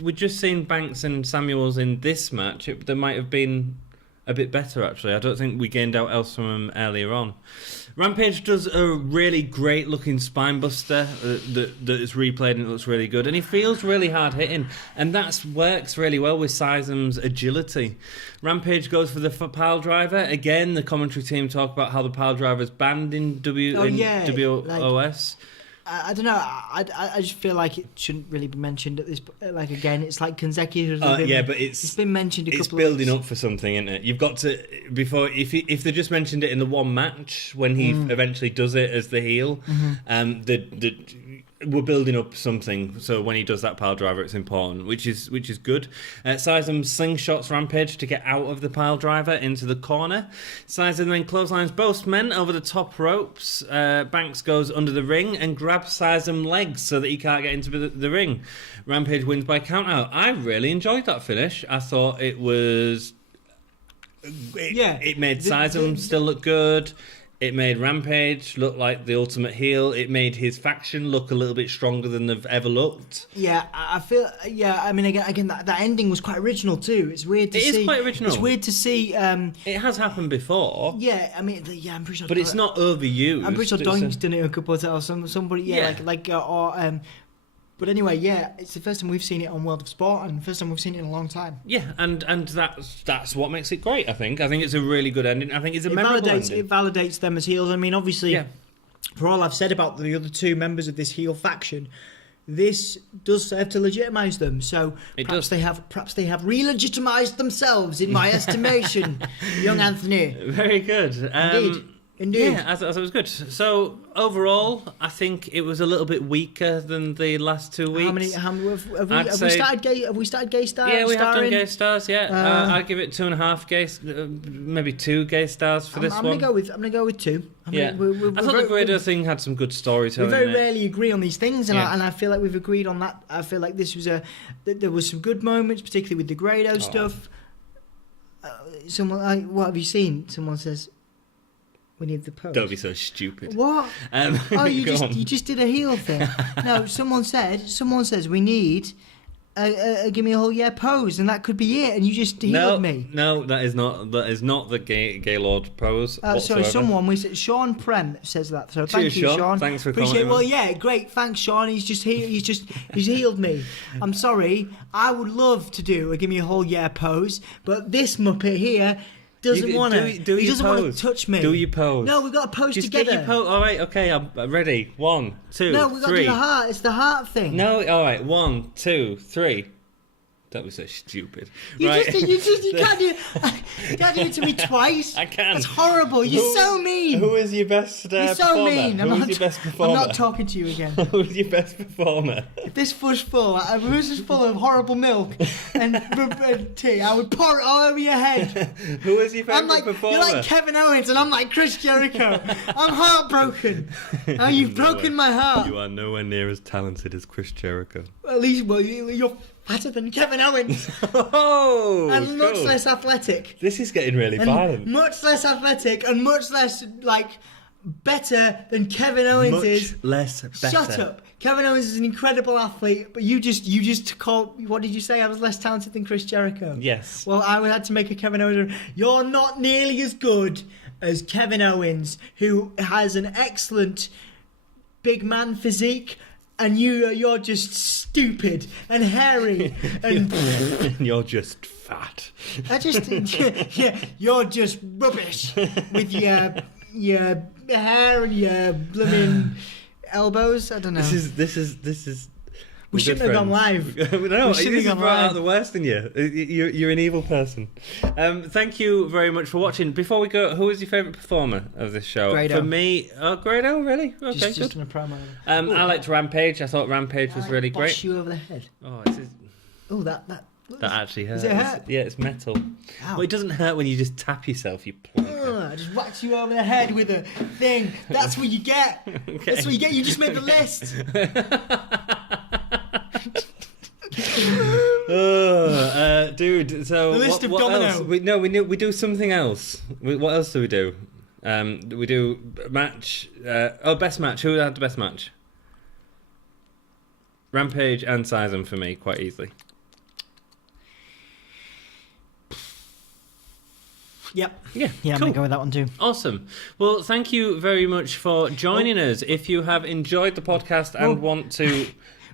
we'd just seen Banks and Samuels in this match, there might have been a bit better, actually. I don't think we gained out else from him earlier on. Rampage does a really great looking spinebuster that is replayed and it looks really good, and he feels really hard hitting, and that works really well with Sysum's agility. Rampage goes for the pile driver again. The commentary team talk about how the pile driver is banned in WOS. I don't know. I just feel like it shouldn't really be mentioned at this. Like again, it's like consecutive. But it's been mentioned. It's building up for something, isn't it? You've got to if they just mentioned it in the one match when he eventually does it as the heel, we're building up something. So when he does that pile driver, it's important, which is good. Sysum slingshots Rampage to get out of the pile driver into the corner. Sysum then clotheslines both men over the top ropes. Banks goes under the ring and grabs Sysum's legs so that he can't get into the ring. Rampage wins by count out. I really enjoyed that finish. I thought it was. It made Sysum still look good. It made Rampage look like the ultimate heel. It made his faction look a little bit stronger than they've ever looked. Yeah, I feel. Yeah, I mean, again, that ending was quite original too. It's weird to see. It is quite original. It's weird to see. It has happened before. Yeah, I mean, I'm pretty sure. But it's not overused. I'm pretty sure Doink's done it a couple of times. Somebody, But anyway, yeah, it's the first time we've seen it on World of Sport, and the first time we've seen it in a long time. Yeah, and that's what makes it great. I think it's a really good ending. I think it's a memorable ending. It validates them as heels. I mean, obviously, for all I've said about the other two members of this heel faction, this does serve to legitimise them. So perhaps they have re-legitimised themselves in my estimation. Young Anthony. Very good. Indeed. Yeah, as it was good. So overall, I think it was a little bit weaker than the last 2 weeks. Have we started gay stars? Yeah, we have done gay stars. Yeah, I'd give it 2.5 maybe 2 gay stars for this one. I'm gonna go with 2. I thought the Grado thing had some good storytelling. We very rarely agree on these things, and I feel like we've agreed on that. I feel like this was there was some good moments, particularly with the Grado stuff. What have you seen? Someone says. We need the pose. Don't be so stupid. What? You just did a heel thing. No, someone says we need a Gimme a Whole Yeah pose, and that could be it. And you just healed me. No, that is not the Gaylord pose. Sorry, Sean Prem says that. So thank you, Sean. Thanks for commenting. Well, yeah, great. Thanks, Sean. He's healed me. I'm sorry. I would love to do a Gimme a Whole Yeah pose, but this Muppet here doesn't want to. He doesn't want to touch me. Do your pose. No, we've got to pose Just together. Get your pose. All right, okay, I'm ready. 1, 2, no, we've got 3. to do the heart. It's the heart thing. No, all right. 1, 2, 3. That was so stupid. You right. you can't do it to me twice. I can. That's horrible. You're so mean. Who is your best You're so performer? mean. Who's your best performer? I'm not talking to you again. Who's your best performer? If this was full of horrible milk and tea, I would pour it all over your head. Who is your favourite performer? You're like Kevin Owens and I'm like Chris Jericho. I'm heartbroken. You've broken my heart. You are nowhere near as talented as Chris Jericho. At least, well, you're fatter than Kevin Owens. Oh, and cool. much less athletic. This is getting really violent. Much less athletic and much less, better than Kevin Owens is. Much less better. Shut up. Kevin Owens is an incredible athlete, but you just called, what did you say? I was less talented than Chris Jericho. Yes. Well, I had to make a Kevin Owens. You're not nearly as good as Kevin Owens, who has an excellent big man physique, and you're just stupid and hairy and you're just fat. You're just rubbish with your hair and your blooming elbows. I don't know. This is. We shouldn't have gone live. No, we shouldn't have gone live. The worst in you. You're an evil person. Thank you very much for watching. Before we go, who is your favourite performer of this show? Grado. For me, Grado, really? Okay, just in a promo. I liked Rampage. I thought Rampage was really great. Bosh you over the head. Oh, that actually hurts. Does it hurt? Yeah, it's metal. Ow. Well, it doesn't hurt when you just tap yourself. You plonker. I just whacked you over the head with a thing. That's what you get. Okay. That's what you get. You just made the list. Dude, so the list of what domino. else? We do something else. What else do we do? We do match. Best match. Who had the best match? Rampage and Sysum for me, quite easily. Yep. Yeah, cool. I'm going to go with that one too. Awesome. Well, thank you very much for joining us. If you have enjoyed the podcast and want to...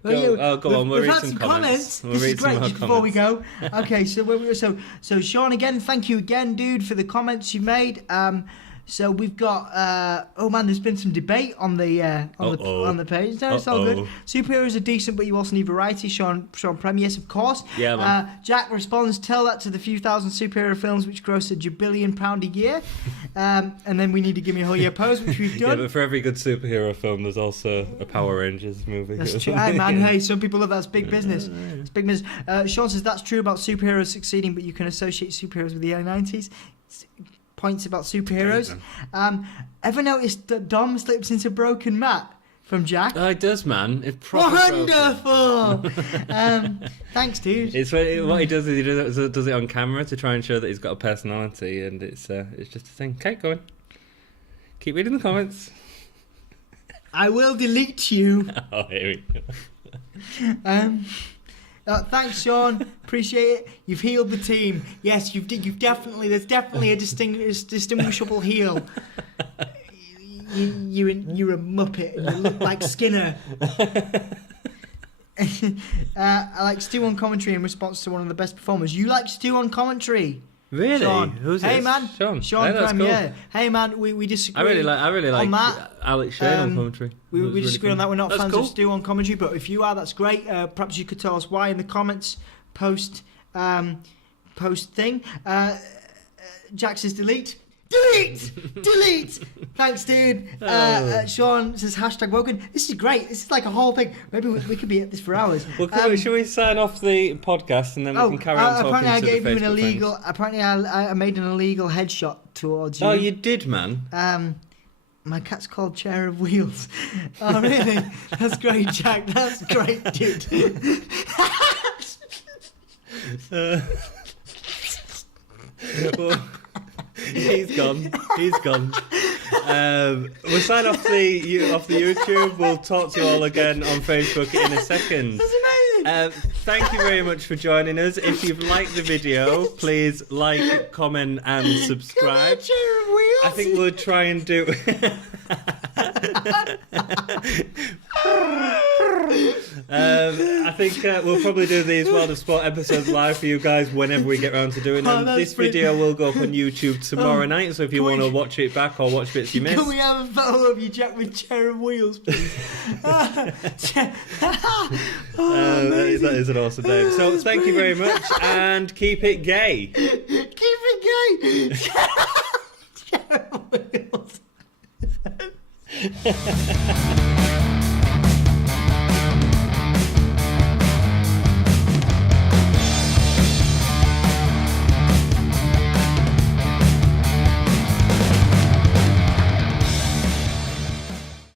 Go on. We'll read some comments. This is great. Just before we go, okay. So Sean, again, thank you again, dude, for the comments you made. So we've got. There's been some debate on the page. No, it's all good. Superheroes are decent, but you also need variety. Sean Prem, yes, of course. Yeah, man. Jack responds, tell that to the few thousand superhero films which gross £1 billion a year. And then we need to give me a whole year pose, which we've done. Yeah, but for every good superhero film, there's also a Power Rangers movie. That's true. Hey, man. Hey, some people love that. It's big business. It's big business. Sean says that's true about superheroes succeeding, but you can associate superheroes with the early 90s. Points about superheroes. Ever noticed that Dom slips into broken mat from Jack? Oh, it does, man. It's proper wonderful. Thanks, dude. It's what he does is he does it on camera to try and show that he's got a personality, and it's just a thing. Okay, go on. Keep reading the comments. I will delete you. Oh, here we go. Thanks, Sean. Appreciate it. You've healed the team. Yes, you've definitely. There's definitely a distinguishable heel. You're a muppet, and you look like Skinner. I like Stu on commentary in response to one of the best performers. You like Stu on commentary? Really? Sean. Who's hey this? man, Sean that's Prem, cool. yeah. Hey man, we disagree. I really like that. Alex Shane on commentary. We disagree on that. We're not That's fans cool. of Stu on commentary, but if you are, that's great. Perhaps you could tell us why in the comments. Post thing. Jack says delete. Delete. Thanks, dude. Sean says #woken. This is great. This is like a whole thing. Maybe we could be at this for hours. Well, should we sign off the podcast and then we can carry on talking apparently I to gave the you an Facebook illegal. friends? Apparently I made an illegal headshot towards you. Oh, you did, man. My cat's called Chair of Wheels. Oh, really? That's great, Jack. That's great, dude. Well, he's gone. We'll sign off the YouTube. We'll talk to you all again on Facebook in a second. That's amazing. Thank you very much for joining us. If you've liked the video, please like, comment, and subscribe. Chair of Wheels. I think we'll try and do. I think we'll probably do these World of Sport episodes live for you guys whenever we get around to doing them. This video will go up on YouTube tomorrow night, so if you want to watch it back or watch bits you missed. Can we have a photo of you, Jack, with chair and wheels, please? That is an awesome name. So thank you very much, and keep it gay. Keep it gay. Chair and wheels.